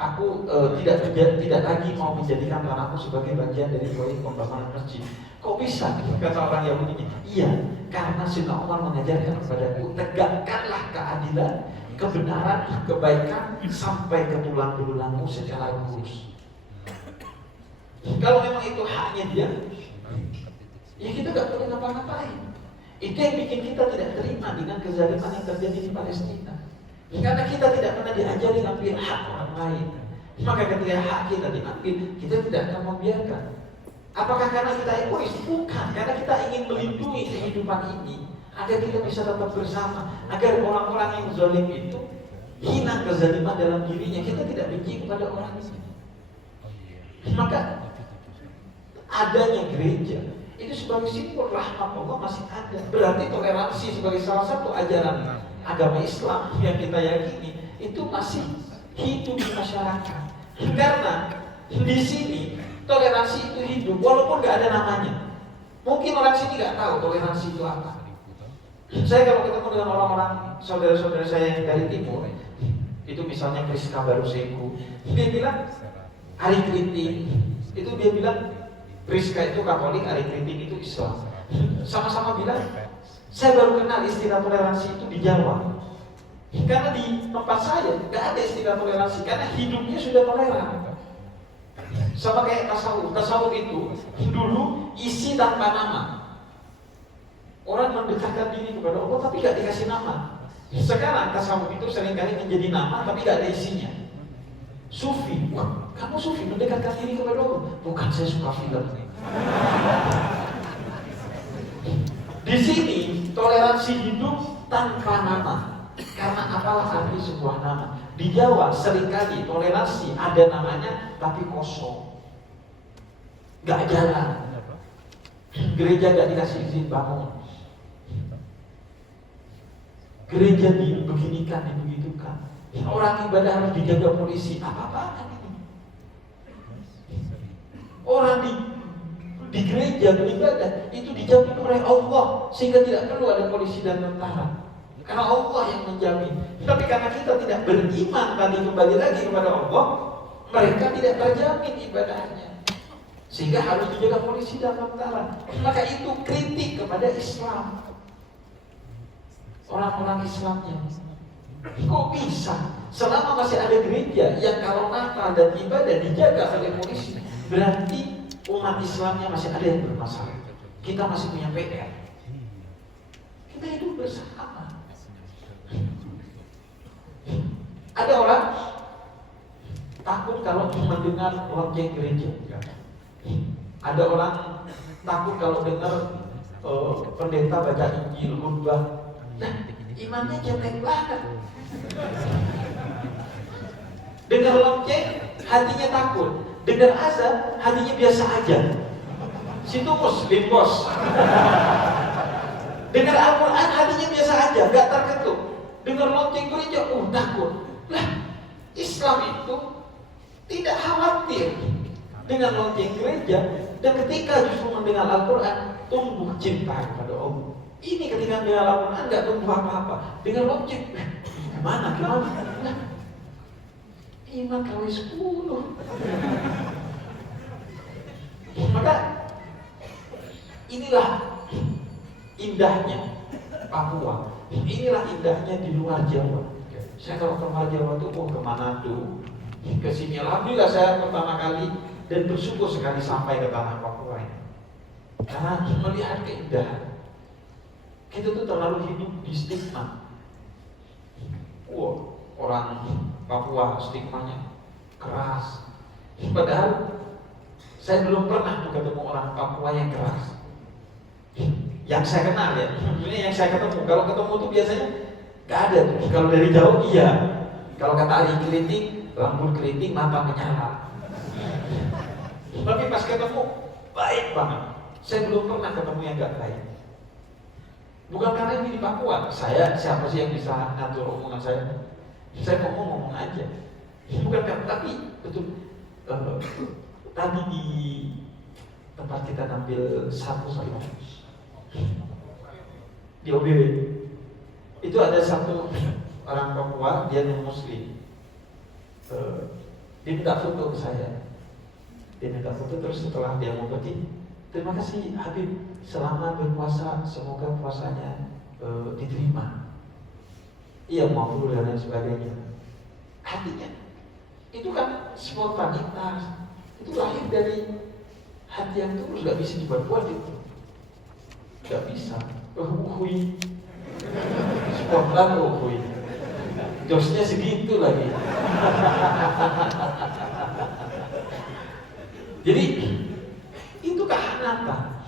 aku tidak lagi mau menjadikan tanahku sebagai bagian dari proyek pembangunan masjid. Kok bisa? Kata orang Yahudi ini. Iya, karena Sayyidina Umar mengajarkan kepadaku, tegakkanlah keadilan, kebenaran, kebaikan sampai ke tulang belulangmu secara lurus. Kalau memang itu haknya dia, ya kita gak boleh ngapa-ngapain. Itu yang bikin kita tidak terima dengan kezaliman yang terjadi di Palestina. Karena kita tidak pernah diajari ngambil hak orang lain. Maka ketika hak kita diambil, kita tidak akan membiarkan. Apakah karena kita egois? Bukan, karena kita ingin melindungi kehidupan ini agar kita bisa tetap bersama, agar orang-orang yang zalim itu hilang kezaliman dalam dirinya. Kita tidak benci kepada orang ini. Maka adanya gereja itu sebagai simbol rahmat Allah masih ada. Berarti toleransi sebagai salah satu ajaran agama Islam yang kita yakini itu masih hidup di masyarakat. Karena di sini toleransi itu hidup walaupun nggak ada namanya. Mungkin orang sini nggak tahu toleransi itu apa. Saya kalau ketemu dengan orang-orang saudara-saudara saya yang dari timur, itu misalnya Priska Baruseku, dia bilang hari kritik, itu dia bilang Priska itu Katolik, hari kritik itu Islam. Sama-sama bilang, saya baru kenal istilah toleransi itu di Jawa. Karena di tempat saya nggak ada istilah toleransi, karena hidupnya sudah toleran. Sama kayak tasawuf. Tasawuf itu dulu isi tanpa nama. Orang mendekatkan diri kepada Allah tapi gak dikasih nama. Sekarang tasawuf itu seringkali menjadi nama tapi gak ada isinya. Sufi, wah, kamu sufi mendekatkan diri kepada Allah. Bukan, saya suka film. Di sini toleransi hidup tanpa nama. Karena apalah arti sebuah nama. Di Jawa seringkali toleransi ada namanya tapi kosong, gak jalan. Gereja gak dikasih izin bangun, gereja dibeginikan, dibegitukan. Orang ibadah harus dijaga polisi. Apa-apaan ini? Orang di gereja beribadah itu dijamin oleh Allah sehingga tidak perlu ada polisi dan tentara. Karena Allah yang menjamin. Tapi karena kita tidak beriman, tadi kembali lagi kepada Allah, mereka tidak terjamin ibadahnya. Sehingga harus dijaga polisi dan tentara. Maka itu kritik kepada Islam. Orang-orang Islamnya. Kok bisa? Selama masih ada gereja yang kalau Natal dan ibadah dijaga oleh polisi, berarti umat Islamnya masih ada yang bermasalah. Kita masih punya PR. Kita hidup bersama. Ada orang takut kalau mendengar lonceng gereja. Ada orang takut kalau dengar pendeta baca Injil, khutbah. Nah, imannya jelek banget. Dengar lonceng hatinya takut. Dengar azan, hatinya biasa aja. Situ muslim bos. Dengar Al-Quran, hatinya biasa aja, gak terketuk. Dengar lonceng gereja, takut. Lah, Islam itu tidak khawatir dengan lonceng gereja, dan ketika justru mendengar Al-Quran tumbuh cinta kepada Allah. Ini ketika mendengar Al-Quran gak tumbuh apa-apa. Dengar lonceng, gimana? Nah, iman KW 10. Maka inilah indahnya Papua. Inilah indahnya di luar Jawa. Saya kalau ke luar Jawa tuh ke Manado, ke sini. Alhamdulillah saya pertama kali dan bersyukur sekali sampai ke tanah Papua ini. Karena melihat keindahan. Kita tuh terlalu hidup di stigma. Orang Papua stigmanya keras. Padahal saya belum pernah ketemu orang Papua yang keras. Yang saya kenal ya, ini yang saya ketemu. Kalau ketemu tuh biasanya gak ada tuh. Kalau dari jauh iya. Kalau kata ahli keriting, rambut keriting, mata menyala. Tapi pas ketemu baik banget. Saya belum pernah ketemu yang gak baik. Bukan karena ini di Papua. Saya siapa sih yang bisa ngatur omongan saya? Saya ngomong aja. Bukan karena, tapi betul. Tadi di tempat kita tampil satu saya di OBW itu ada satu orang Papua, dia non muslim. Dia minta foto ke saya. Dia minta foto, terus setelah dia mau pergi, terima kasih Habib, selamat berpuasa, semoga puasanya diterima. Iya mau dulu dan lain sebagainya. Hatinya itu kan spontanitas. Itu lahir dari hati yang tulus, gak bisa dibuat-buat itu. Gak bisa. Uhui. Spontan uhui. Josnya segitu lagi. Jadi itu kehanatan.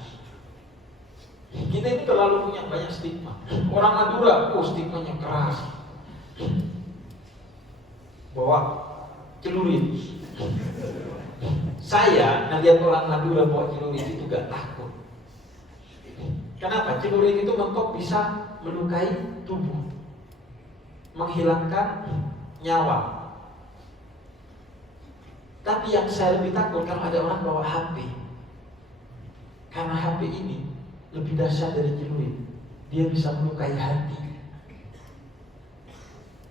Kita ini terlalu punya banyak stigma. Orang Madura, stigmanya keras. Bawa celurit. Saya ngeliat orang Madura bawa celurit itu gak takut. Kenapa? Celurit itu mentok bisa melukai tubuh, menghilangkan nyawa. Tapi yang saya lebih takut kalau ada orang bawa HP. Karena HP ini lebih dahsyat dari celurit. Dia bisa melukai hati.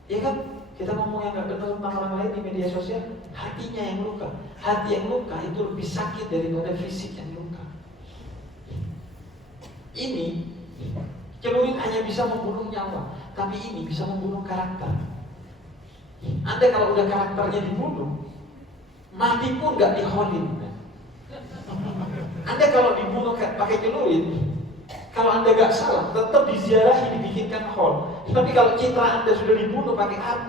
Ya kan? Kita ngomong yang gak benar tentang orang lain di media sosial, hatinya yang luka. Hati yang luka itu lebih sakit daripada fisik yang luka. Ini celurit hanya bisa membunuh nyawa, tapi ini bisa membunuh karakter. Anda kalau udah karakternya dibunuh, mati pun gak diholin. Anda kalau dibunuh pakai celurit, kalau Anda gak salah, tetap diziarahi, dibikinkan hall. Tapi kalau citra Anda sudah dibunuh pakai HP,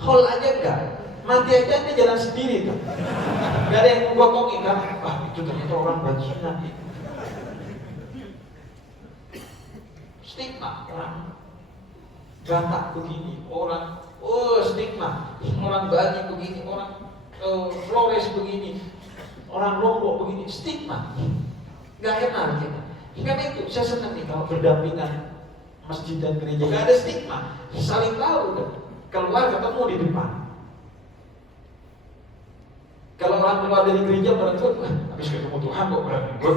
hall aja enggak. Mati aja Anda jalan sendiri tuh. Gak ada yang menggotongin kan? Itu ternyata orang bajingan. Stigma orang Batak begini, orang stigma, orang Bali begini, orang Flores begini, orang Lombok begini, stigma. Gak kenal kita. Karena itu saya senang nih kalau berdampingan masjid dan gereja, gak ada stigma, saling tahu kan. Keluar ketemu di depan. Kalau orang keluar dari gereja berikut, habis ketemu Tuhan kok berikut.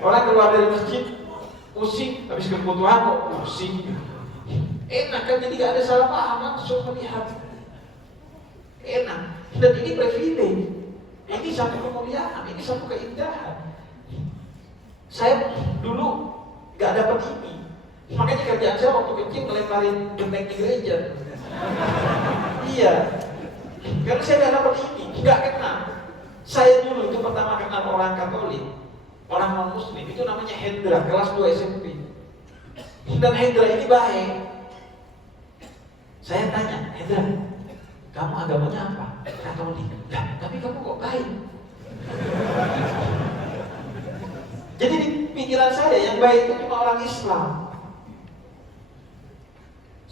Orang keluar dari masjid pusing, habis ketemu Tuhan kok pusing. Enak kan, jadi gak ada salah paham, langsung melihat. Enak. Dan ini privilege. Ini satu kemuliaan, ini satu keindahan. Saya dulu gak dapat ini. Makanya kerjaan saya waktu kecil ngelemparin genteng di gereja. Iya. Karena saya gak dapat ini, gak kenal. Saya dulu itu pertama kenal orang Katolik, orang non Muslim, itu namanya Hendra, kelas 2 SMP. Dan Hendra ini baik. Saya tanya, Hendra, kamu agamanya apa? Katolik. Ya, tapi kamu kok baik? Jadi di pikiran saya yang baik itu cuma orang Islam.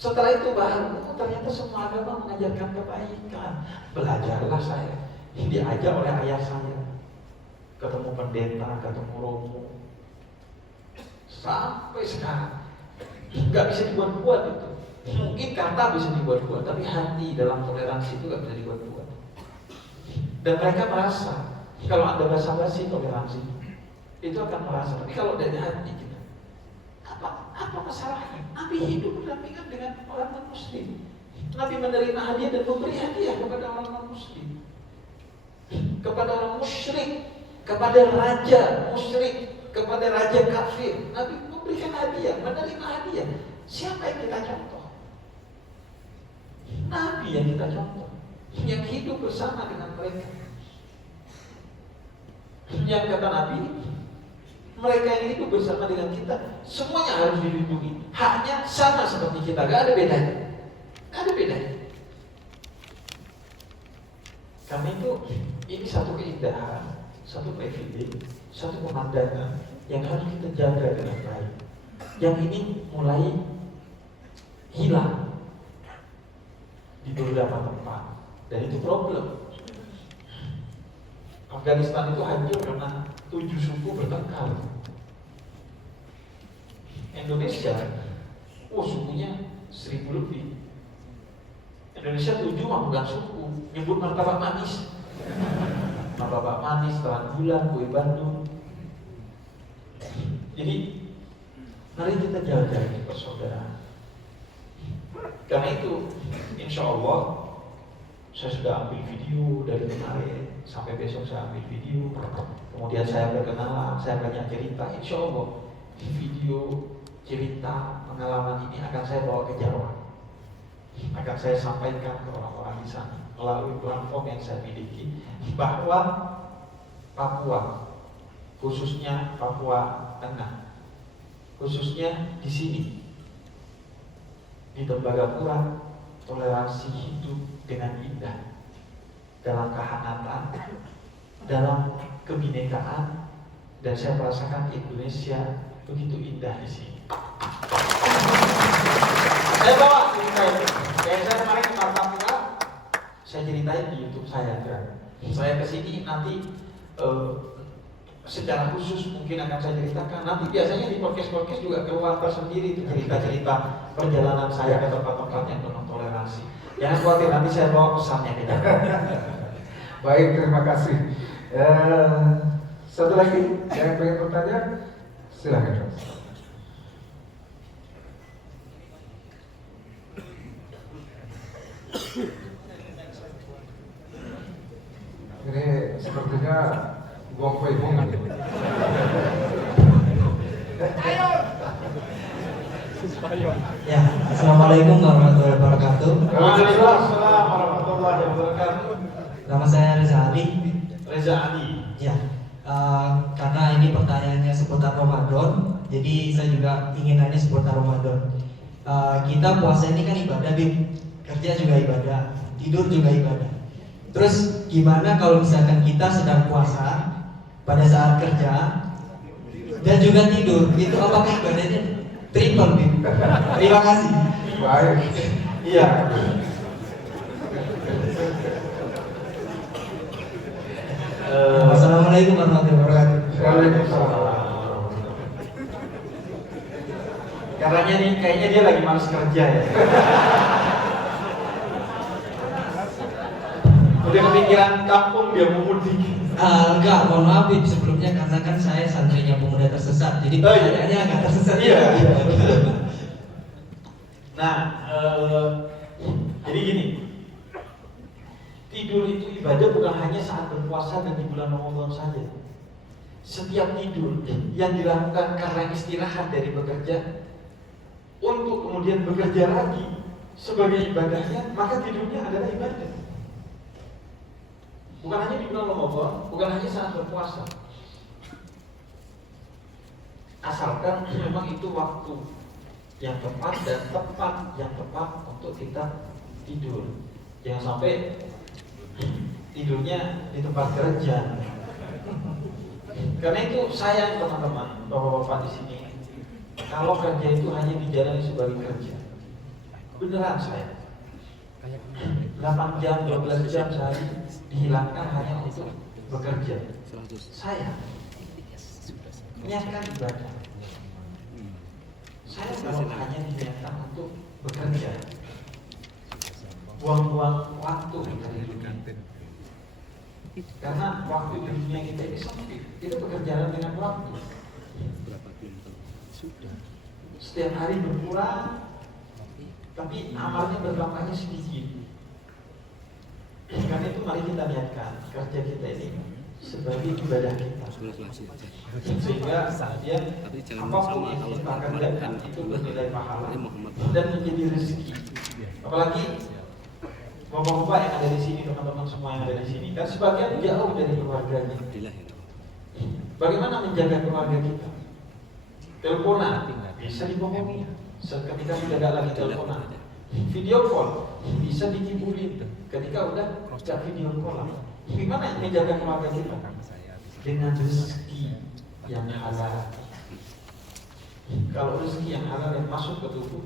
Setelah itu baru ternyata semua agama mengajarkan kebaikan. Belajarlah saya, diajak oleh ayah saya, ketemu pendeta, ketemu romo, sampai sekarang nggak bisa dibuat-buat itu. Mungkin kata bisa dibuat-buat, tapi hati dalam toleransi itu nggak bisa dibuat-buat. Dan mereka merasa kalau ada basa-basi toleransi itu akan merasa. Tapi kalau dari hati kita, apa masalahnya? Nabi hidup berdampingan dengan orang non-Muslim. Nabi menerima hadiah dan memberi hadiah kepada orang non-Muslim, kepada orang musyrik, kepada raja musyrik, kepada raja kafir. Nabi memberikan hadiah, menerima hadiah. Siapa yang kita contoh? Nabi yang kita contoh, yang hidup bersama dengan mereka. Yang kata Nabi, mereka yang hidup bersama dengan kita semuanya harus dilindungi. Haknya sama seperti kita, gak ada bedanya. Gak ada bedanya. Karena itu ini satu keindahan, satu privilege, satu pemandangan yang harus kita jaga dengan baik. Yang ini mulai hilang di beberapa tempat, dan itu problem. Afghanistan itu hancur karena 7 suku bertengkar. Indonesia, sukunya 1000 lebih. Indonesia 7 mah bukan suku, nyebut martabak manis. Martabak manis, terang bulan, kue Bandung. Jadi, mari kita jaga ini persaudaraan. Karena itu, insya Allah, saya sudah ambil video dari kemarin sampai besok saya ambil video. Kemudian saya berkenalan, saya banyak cerita. Insya Allah, video cerita pengalaman ini akan saya bawa ke Jawa. Akan saya sampaikan ke orang-orang di sana melalui platform yang saya miliki, bahwa Papua, khususnya Papua Tengah, khususnya di sini di Tembagapura, toleransi hidup dengan indah dalam kehanatan, dalam kebinekaan, dan saya merasakan Indonesia begitu indah di sini. Saya bawa cerita itu. Kayak saya kemarin ke Martapura, saya ceritain di YouTube saya. Saya kesini nanti secara khusus mungkin akan saya ceritakan. Nanti biasanya di podcast juga keluar tersendiri itu cerita-cerita perjalanan saya ke tempat-tempat yang penuh toleransi. Jangan khawatir, nanti saya bawa pesannya ke Jakarta. Baik, terima kasih. Satu lagi yang pengen bertanya, silahkan. Ini sepertinya buang kue bunga. Ya, assalamualaikum warahmatullahi wabarakatuh. Waalaikumsalam warahmatullahi wabarakatuh. Nama saya Reza Ali. Reza Ali. Ya, karena ini pertanyaannya seputar Ramadan, jadi saya juga ingin nanya seputar Ramadan. Kita puasa ini kan ibadah, Bib. Kerja juga ibadah, tidur juga ibadah. Terus gimana kalau misalkan kita sedang puasa pada saat kerja dan juga tidur, itu apakah ibadahnya triple, Bib? Terima kasih. Baik. Iya. Assalamualaikum warahmatullahi wabarakatuh. Waalaikumsalam. Karena nih kayaknya dia lagi malas kerja ya. Udah kepikiran kampung dia mau mudik. Enggak, mohon maaf Bib, sebelumnya karena kan saya santrinya pemuda tersesat, jadi pertanyaannya agak tersesat. Iya. Nah, jadi gini, tidur itu ibadah bukan hanya saat berpuasa dan di bulan Ramadan saja. Setiap tidur yang dilakukan karena istirahat dari bekerja untuk kemudian bekerja lagi sebagai ibadahnya, maka tidurnya adalah ibadah. Bukan hanya di bulan Ramadan, bukan hanya saat berpuasa. Asalkan memang itu waktu yang tepat dan tempat yang tepat untuk kita tidur. Jangan sampai tidurnya di tempat kerja. Karena itu sayang teman-teman, bapak-bapak di sini. Kalau kerja itu hanya dijalani sebagai kerja, Beneran saya 8 jam, 12 jam sehari dihilangkan hanya untuk bekerja. Saya niatkan ibadah. Saya kalau hanya diniatkan untuk bekerja, buang-buang waktu dari dunia. Karena waktu di dunia kita ini sempit, itu pekerjaan dengan waktu. Setiap hari berkurang, tapi amalnya bertambahnya sedikit. Karena itu mari kita niatkan kerja kita ini sebagai ibadah kita, sehingga dia apapun yang kita kerjakan itu bernilai pahala dan menjadi rezeki. Apalagi bapak-bapak yang ada di sini, teman-teman semua yang ada di sini, kan sebagian jauh dari keluarganya. Bagaimana menjaga keluarga kita? Teleponan bisa dibohongi, ketika sudah tidak lagi teleponan. Video call bisa dikibulin ketika udah tidak video call. Gimana menjaga keluarga kita? Dengan rezeki yang halal. Kalau rezeki yang halal yang masuk ke tubuh,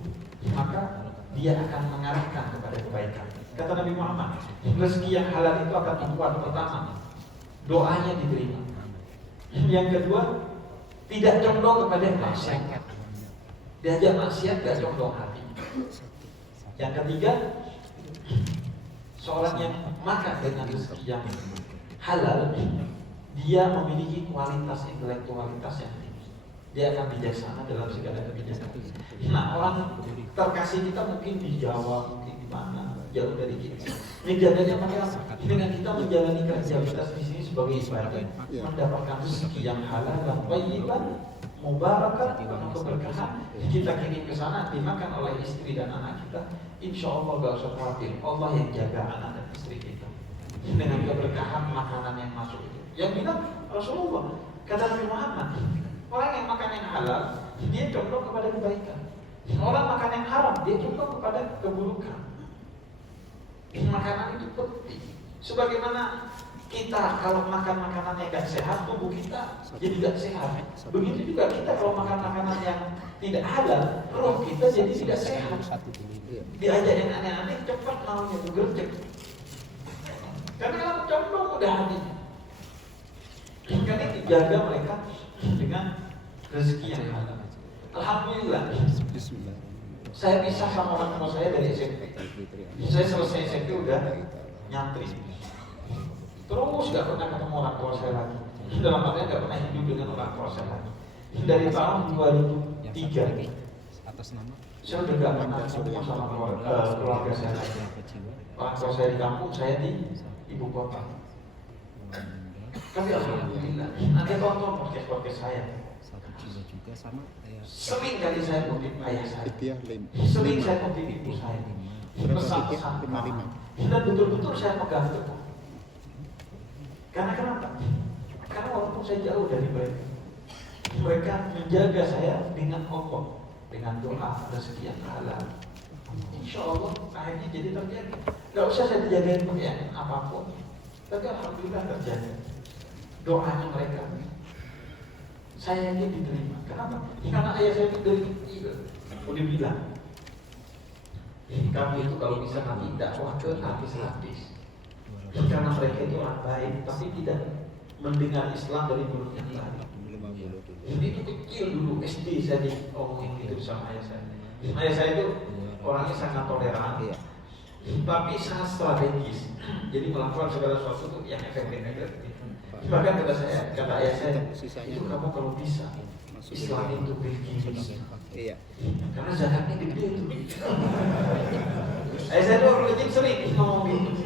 maka dia akan mengarahkan kepada kebaikan. Kata Nabi Muhammad, rezeki yang halal itu akan membuat pertama doanya diterima. Yang kedua, tidak condong kepada maksiat. Diajak maksiat gak condong hati. Yang ketiga, seorang yang makan dengan rezeki yang halal, dia memiliki kualitas intelektualitas yang tinggi. Dia akan bijaksana dalam segala kebijakan. Nah, orang terkasih kita mungkin di Jawa, mungkin di mana, jauh dari kita. Menjaganya dengan kita menjalani kerja kita di sini sebagai ibadah, mendapatkan rezeki yang halal dan thayyiban, mubarakat, penuh keberkahan, kita kirim ke sana dimakan oleh istri dan anak kita. Insya Allah gak usah khawatir, Allah yang jaga anak dan istri kita dengan keberkahan makanan yang masuk itu. Yang bilang Rasulullah, kata Nabi Muhammad, orang yang makan yang halal dia condong kepada kebaikan. Orang makan yang haram dia condong kepada keburukan. Makanan itu penting. Sebagaimana kita kalau makan makanan yang gak sehat, tubuh kita jadi gak sehat. Begitu juga kita kalau makan makanan yang tidak halal, roh kita jadi tidak sehat. Diajak yang aneh-aneh cepat maunya bergercep. Karena kalau condong udah hatinya. Karena dijaga mereka dengan rezeki yang halal. Alhamdulillah. Saya pisah sama orang tua saya dari SMP. Saya selesai SMP udah nyantri. Terus gak pernah ketemu orang tua saya lagi. Dalam artinya gak pernah hidup dengan orang tua saya lagi. Dari tahun 2003 saya udah gak pernah ketemu sama keluarga saya lagi. Orang tua saya di kampung, saya di ibu kota. Tapi alhamdulillah, nanti tonton podcast saya. Sering kali saya kutip ayah saya, sering saya kutip ibu saya, pesan-pesan dan betul-betul saya pegang teguh. Karena kenapa? Karena walaupun saya jauh dari mereka, mereka menjaga saya dengan Allah, dengan doa, rezeki yang halal. Insya Allah akhirnya jadi terjadi. Gak usah saya dijagain pakai apapun, tapi alhamdulillah terjadi. Doanya mereka, saya ini diterima. Kenapa? Karena ayah saya itu dari kecil udah bilang, kamu itu kalau bisa nanti dakwah ke hadis-hadis. Karena mereka itu orang baik, tapi tidak mendengar Islam dari mulut yang lain. Jadi itu kecil dulu SD saya diomongin gitu sama ayah saya. Ayah saya itu orangnya sangat toleran, tapi sangat strategis. Jadi melakukan segala sesuatu itu yang efektif. Bahkan kata ayah saya, itu kamu kalau bisa Islam itu begini. Karena zakatnya gede itu. Ayah saya itu orang kecil sering ngomong gitu.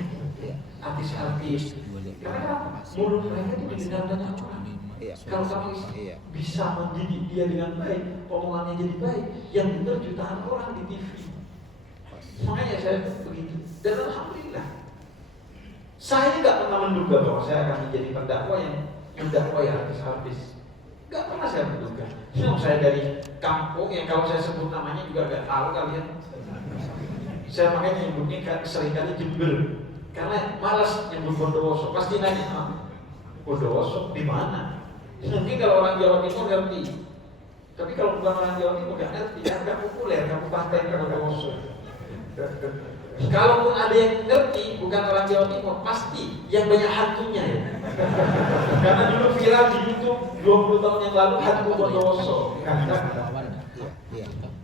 Artis-artis. Karena mulut mereka itu didengar banyak orang. Kalau kamu bisa mendidik dia dengan baik, omongannya jadi baik, yang benar jutaan orang di TV. Makanya saya begitu. Dan alhamdulillah, saya nggak pernah menduga bahwa saya akan menjadi pendakwah yang mendakwai artis-artis. Nggak pernah saya menduga. Saya dari kampung yang kalau saya sebut namanya juga nggak tahu kalian. Saya makanya nyebutnya seringkali Jember. Karena malas nyebut Bondowoso, pasti nanya, Bondowoso di mana? Mungkin kalau orang Jawa Timur ngerti, tapi kalau bukan orang Jawa Timur nggak ngerti, kan nggak populer kabupaten Bondowoso. Kalaupun ada yang ngerti, bukan orang Jawa Timur, pasti yang banyak hantunya ya. Karena dulu viral di YouTube 20 tahun yang lalu hantu Bondowoso.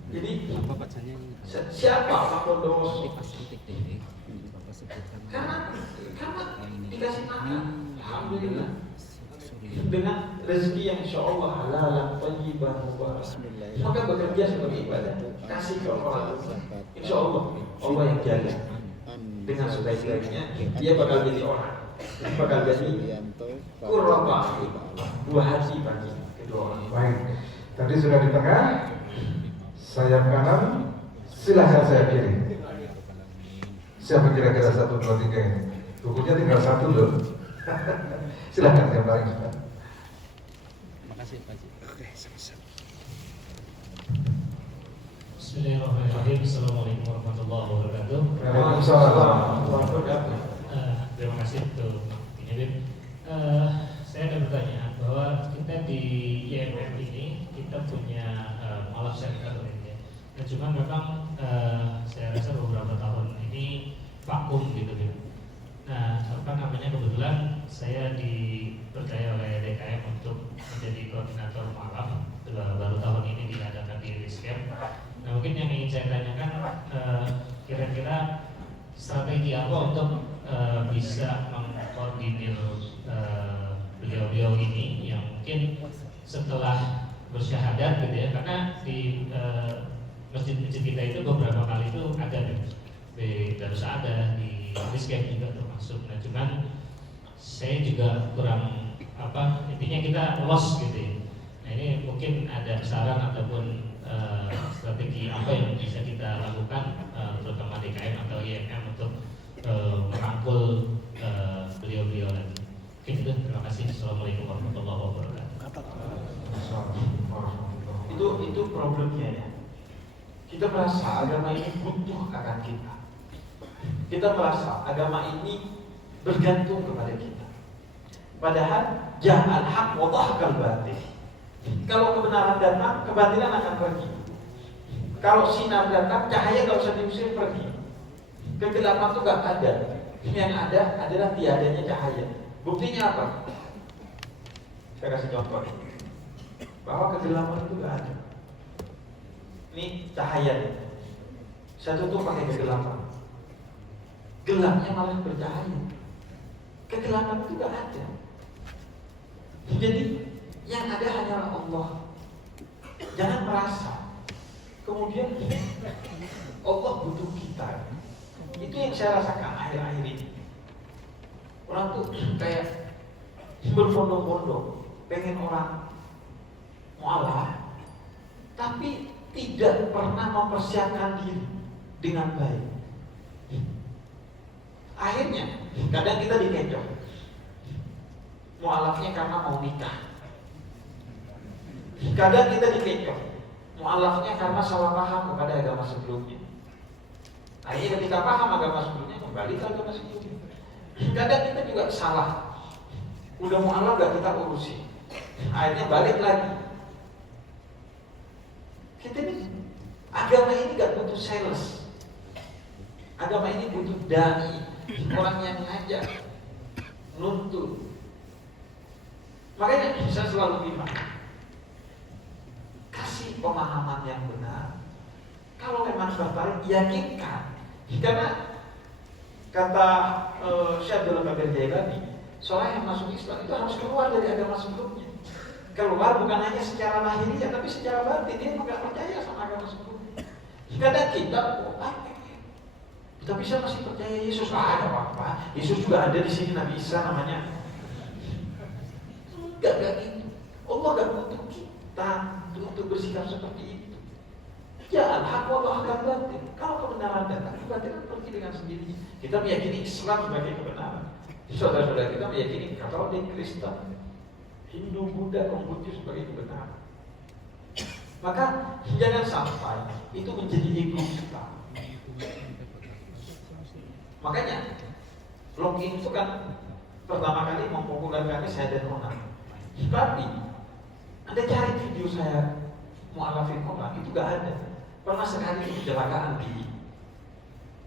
Jadi siapa Pak Bondowoso? Karena dikasih makan, alhamdulillah, dengan rezeki yang insya Allah halal, thayyibah, mubarak. Maka bekerja sebagai ibadah, kasih ke orang, insya Allah Allah yang jaga. Dengan sebaik-baiknya dia bakal jadi orang, bakal jadi qurrata buah hati bagi kedua orang. Baik, tadi sudah di tengah, sayap kanan, silahkan saya kiri. Siapa kira-kira 1, 2, 3 ini? Bukunya tinggal 1 loh. Silahkan yang paling depan. Makasih Pak Cik. Bismillahirrahmanirrahim. Assalamualaikum warahmatullahi wabarakatuh. Waalaikumsalam. Terima kasih untuk ini, Bib. Saya ada bertanya bahwa kita di YMM ini kita punya mualaf center ini. Nah, cuma memang saya rasa beberapa tahun ini vakum gitu, Bib. Nah, kebetulan saya dipercaya oleh DKM untuk menjadi koordinator mualaf. Baru tahun ini diadakan di Riscam. Nah, mungkin yang ingin saya tanyakan, kira-kira strategi apa untuk bisa mengkoordinir beliau-beliau ini yang mungkin setelah bersyahadat gitu ya, karena di masjid-masjid kita itu beberapa kali itu ada di Darussaada, di Riscam juga termasuk. Nah, cuman saya juga kurang intinya kita lost gitu ya. Nah, ini mungkin ada saran ataupun strategi apa yang bisa kita lakukan, terutama DKM atau IMM untuk merangkul beliau-beliau lagi. Oke, itu terima kasih. Assalamualaikum warahmatullahi wabarakatuh. Itu problemnya ya. Kita merasa agama ini butuh akan kita. Kita merasa agama ini bergantung kepada kita. Padahal jangan hak wa dhahkal batil. Kalau kebenaran datang, kebatilan akan pergi. Kalau sinar datang, cahaya nggak usah diusir, pergi. Kegelapan itu nggak ada. Yang ada adalah tiadanya cahaya. Buktinya apa? Saya kasih contoh bahwa kegelapan itu nggak ada. Ini cahaya. Saya tutup pakai kegelapan. Gelapnya malah bercahaya. Kegelapan itu nggak ada. Jadi yang ada hanyalah Allah. Jangan merasa kemudian Allah butuh kita. Itu yang saya rasakan akhir-akhir ini. Orang tuh kayak berbondong-bondong pengen orang mualaf, tapi tidak pernah mempersiapkan diri dengan baik. Akhirnya kadang kita dikecoh mualafnya karena mau nikah. Kadang kita dikecoh mualafnya karena salah paham kepada agama sebelumnya. Akhirnya ketika paham agama sebelumnya kembali ke agama sebelumnya. Kadang kita juga salah. Udah mualaf gak kita urusi. Akhirnya balik lagi. Kita ini agama ini gak butuh sales. Agama ini butuh dai, orang yang ngajak, nuntut. Makanya saya selalu bilang, kasih pemahaman yang benar. Kalau memang tertarik, yakinkan. Karena kata Syekh Abdul Qadir Jailani, seorang yang masuk Islam itu harus keluar dari agama sebelumnya. Keluar bukan hanya secara lahiriah, tapi secara batin. Dia nggak percaya sama agama sebelumnya. Kadang kita, tapi saya masih percaya Yesus. Ada apa-apa. Yesus juga ada di sini, Nabi Isa namanya. Enggak gitu. Allah gak butuh kita untuk bersikap seperti itu. Ya, hak Allah akan batin. Kalau kebenaran datang, kebatilan pergi dengan sendirinya. Kita meyakini Islam sebagai kebenaran. Saudara-saudara kita meyakini Katolik, Kristen, Hindu, Buddha, Konfusius sebagai kebenaran. Maka jangan sampai itu menjadi ego kita. Makanya login itu kan pertama kali mempopulerkannya saya dan Ona. Tapi Anda cari video saya mualafin orang itu gak ada. Pernah sekali kecelakaan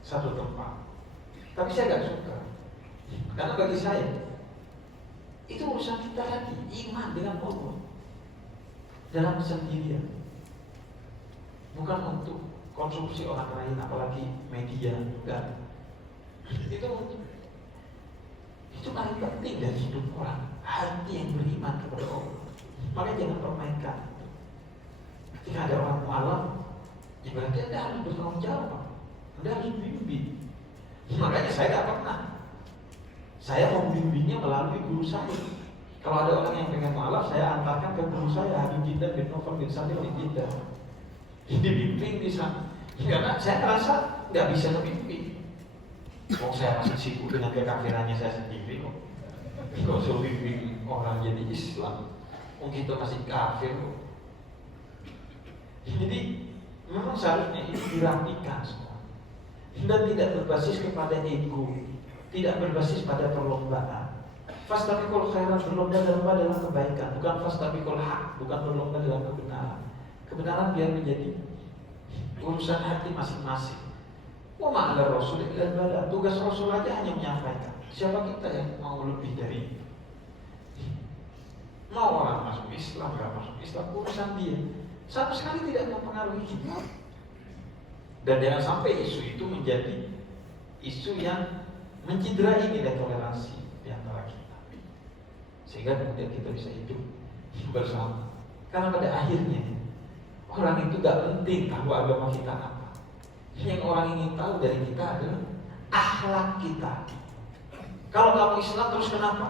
satu tempat. Tapi saya nggak suka, karena bagi saya itu urusan kita lagi, iman dengan Allah dalam sendirian, bukan untuk konsumsi orang lain, apalagi media. Enggak. Itu paling penting dari hidup orang, hati yang beriman kepada Allah. Makanya jangan permainkan. Ketika ada orang mualaf, ya berarti Anda harus bertanggung jawab, Anda harus bimbing. Makanya saya nggak pernah. Saya membimbingnya melalui guru saya. Kalau ada orang yang pengen mualaf, saya antarkan ke guru saya, Habib Jindan bin Novel bin Salim bin Jindan. Dibimbing di sana. Karena saya merasa nggak bisa membimbing. Saya masih sibuk dengan kekafirannya saya sendiri kok. Kalau suruh bimbing orang jadi Islam, kita masih kafir kok. Jadi memang seharusnya ini dirapikan semua. Dan tidak berbasis kepada ego, tidak berbasis pada perlombaan. Fastabiqul khairat, berlomba-lomba dalam kebaikan, bukan fastabiqul haq, bukan berlomba dalam kebenaran. Kebenaran biar menjadi urusan hati masing-masing. Wa ma'ala rasul illa bala. Tugas Rasul aja hanya menyampaikan. Siapa kita yang mau lebih dari itu? Mau orang masuk Islam, gak masuk Islam, urusan dia. Sama sekali tidak mempengaruhi kita. Dan jangan sampai isu itu menjadi isu yang menciderai nilai toleransi di antara kita, sehingga kemudian kita bisa hidup bersama. Karena pada akhirnya orang itu gak penting tahu agama kita apa. Yang orang ingin tahu dari kita adalah akhlak kita. Kalau kamu Islam terus kenapa?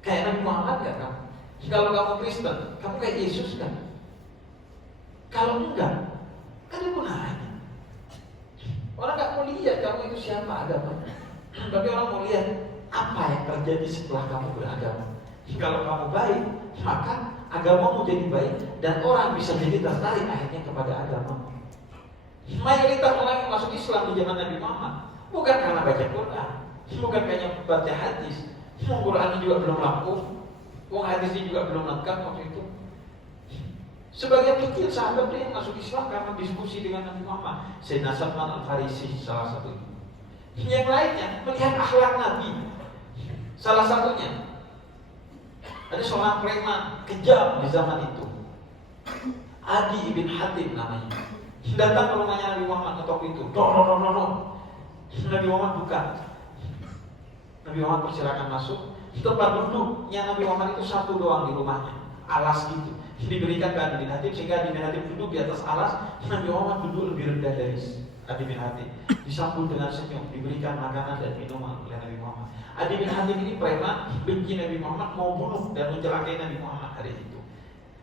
Kayak Nabi Muhammad gak kamu? Kalau kamu Kristen, kamu kayak Yesus kan? Kalau enggak, ada gunanya. Orang nggak mau lihat kamu itu siapa agamanya, tapi orang mau lihat apa yang terjadi setelah kamu beragama. Kalau kamu baik, maka agamamu jadi baik dan orang bisa jadi tertarik akhirnya kepada agama. Mayoritas orang yang masuk Islam di zaman Nabi Muhammad bukan karena baca Quran, bukan karena baca hadis. Quran juga belum laku, hadisnya juga belum lengkap waktu itu. Sebagian kecil sahabat yang masuk Islam karena diskusi dengan Nabi Muhammad. Sayyidina Salman Al-Farisi salah satunya. Yang lainnya melihat akhlak Nabi. Salah satunya ada seorang preman kejam di zaman itu, Adi ibn Hatim namanya. Datang ke rumahnya Nabi Muhammad ketok pintu. Nabi Muhammad buka. Nabi Muhammad persilakan masuk. Tempat duduknya Nabi Muhammad itu satu doang di rumahnya, alas gitu. Diberikan ke Adi bin Hatim sehingga Adi bin Hatim duduk di atas alas. Nabi Muhammad duduk lebih rendah dari Adi bin Hatim. Disambut dengan senyum, diberikan makanan dan minuman oleh Nabi Muhammad. Adi bin Hatim ini preman, benci Nabi Muhammad, mau bunuh dan mencelakai Nabi Muhammad hari itu.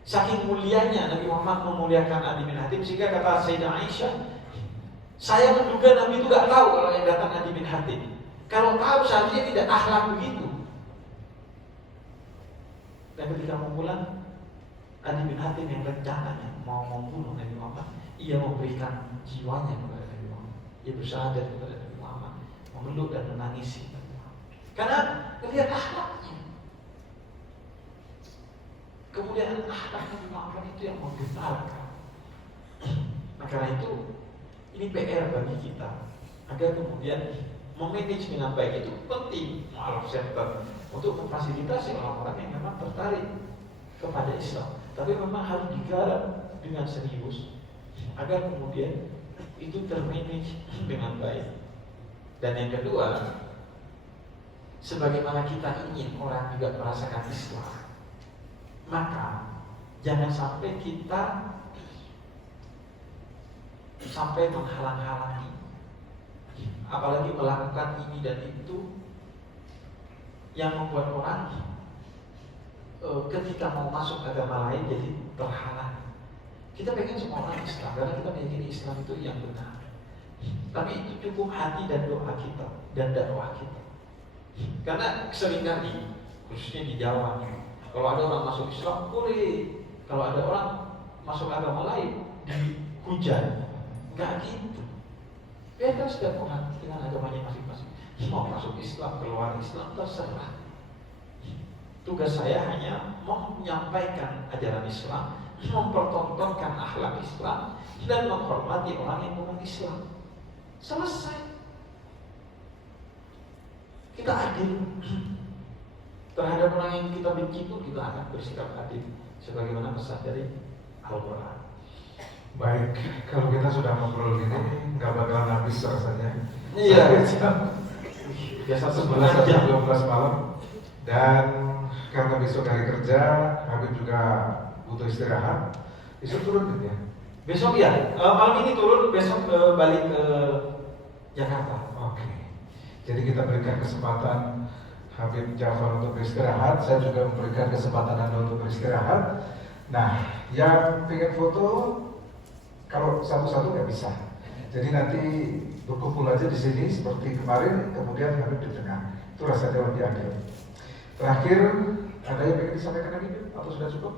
Saking mulianya Nabi Muhammad memuliakan Adi bin Hatim sehingga kata Sayyidah Aisyah, saya menduga Nabi itu gak tahu kalau yang datang Adi bin Hatim. Kalau tahu seharusnya tidak akhlak begitu. Dan ketika mau pulang, Adi bin Hatim yang rencananya mau membunuh Nabi Muhammad, ia memberikan jiwanya kepada Nabi Muhammad. Ia bersyahadat kepada Nabi Muhammad, memeluk dan menangisi Nabi Muhammad. Karena melihat akhlaknya. Kemudian akhlak Nabi Muhammad itu yang menggetarkan. Nah karena itu ini PR bagi kita agar kemudian memanage dengan baik. Itu penting mualaf center untuk memfasilitasi orang-orang yang memang tertarik kepada Islam. Tapi memang harus digarap dengan serius agar kemudian itu termanage dengan baik. Dan yang kedua, sebagaimana kita ingin orang juga merasakan Islam, maka jangan sampai kita sampai menghalang-halangi, apalagi melakukan ini dan itu yang membuat orang ketika mau masuk agama lain jadi terhalang. Kita pengen semua orang Islam karena kita meyakini Islam itu yang benar. Tapi itu cukup hati dan doa kita dan dakwah kita. Karena seringkali khususnya di Jawa, kalau ada orang masuk Islam boleh, kalau ada orang masuk agama lain dihujat. Enggak gitu. Biarkan setiap orang dengan agamanya masing-masing. Mau masuk Islam, keluar Islam, terserah. Tugas saya hanya menyampaikan ajaran Islam, mempertontonkan akhlak Islam, dan menghormati orang yang bukan Islam. Selesai. Kita adil terhadap orang yang kita benci pun kita akan bersikap adil sebagaimana pesan dari Al-Quran. Baik, kalau kita sudah ngobrol gini nggak bakalan habis rasanya. Iya. Biasa 11 sampai 12 malam. Dan karena besok hari kerja, Habib juga butuh istirahat. Besok turun gitu ya? Besok ya, malam ini turun, besok balik ke Jakarta. Oke. Jadi kita berikan kesempatan Habib Jafar untuk beristirahat. Saya juga memberikan kesempatan Anda untuk beristirahat. Nah, yang pengen foto kalau satu-satu nggak bisa. Jadi nanti berkumpul aja di sini seperti kemarin, kemudian Habib di tengah. Itu rasanya lebih adil. Terakhir, ada yang ingin disampaikan lagi atau sudah cukup?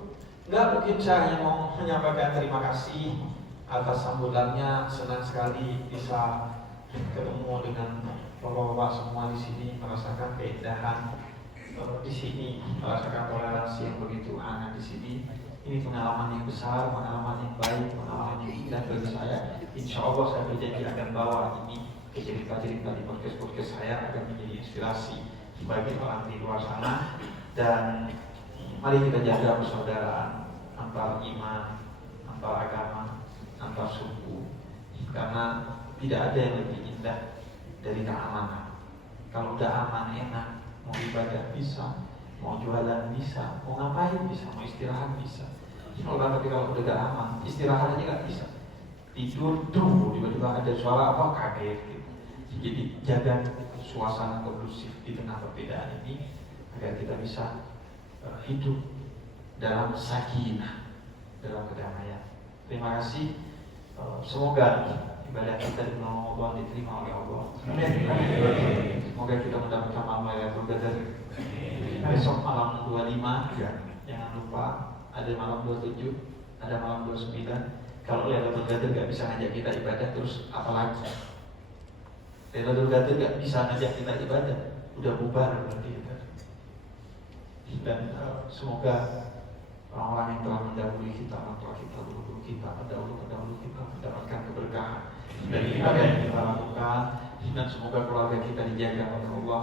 Enggak, mungkin saya hanya mau menyampaikan terima kasih atas sambutannya. Senang sekali bisa ketemu dengan bapak-bapak semua di sini, merasakan keindahan di sini, merasakan toleransi yang begitu hangat di sini. Ini pengalaman yang besar, pengalaman yang baik, pengalaman yang indah bagi saya. Insya Allah saya berjanji akan bawa ini ke cerita-cerita di podcast-podcast saya akan menjadi inspirasi bagi orang di luar sana. Dan mari kita jaga persaudaraan antar iman, antar agama, antar suku, karena tidak ada yang lebih indah dari keamanan. Kalau udah aman enak, mau ibadah bisa, mau jualan bisa, mau ngapain bisa, mau istirahat bisa. Tapi kalau udah gak aman, istirahat aja gak bisa. Tidur tuh tiba-tiba ada suara apa kaget gitu. Jadi jaga suasana kondusif di tengah perbedaan ini agar kita bisa hidup dalam sakinah, dalam kedamaian. Terima kasih. Semoga ibadah kita di bulan Ramadan diterima oleh Allah. Semoga kita mendapatkan malam Lailatul Qadar. Besok malam 25, jangan lupa ada malam 27, ada malam 29. Kalau Lailatul Qadar gak bisa ngajak kita ibadah, terus apalagi? Lailatul Qadar gak bisa ngajak kita ibadah, udah bubar berarti kita. Dan semoga orang-orang yang telah mendahului kita, orang tua kita, guru-guru kita, pendahulu kita mendapatkan keberkahan dari ibadah yang kita lakukan. Dan semoga keluarga kita dijaga oleh Allah,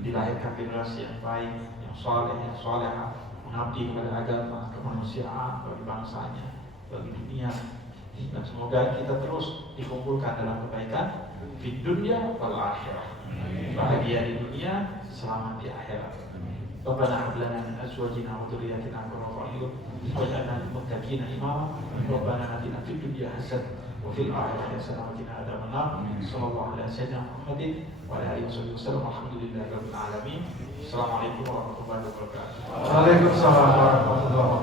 dilahirkan generasi yang baik, yang soleh, yang solehah, mengabdi kepada agama, kemanusiaan bagi bangsanya, bagi dunia. Dan semoga kita terus dikumpulkan dalam kebaikan di dunia wal akhirah, bahagia di dunia, selamat di akhirat. Rabbana hab lana min azwajina wa dhurriyyatina qurrata a'yun waj'alna lil muttaqina imama. Rabbana atina fid dunya hasanah wa fil akhirati hasanah wa qina adzabannar. Sallallahu alaihi wasallam Muhammadin wa ala alihi wasallam. Alhamdulillahi rabbil alamin. Assalamualaikum warahmatullahi wabarakatuh. Waalaikumsalam warahmatullahi wabarakatuh.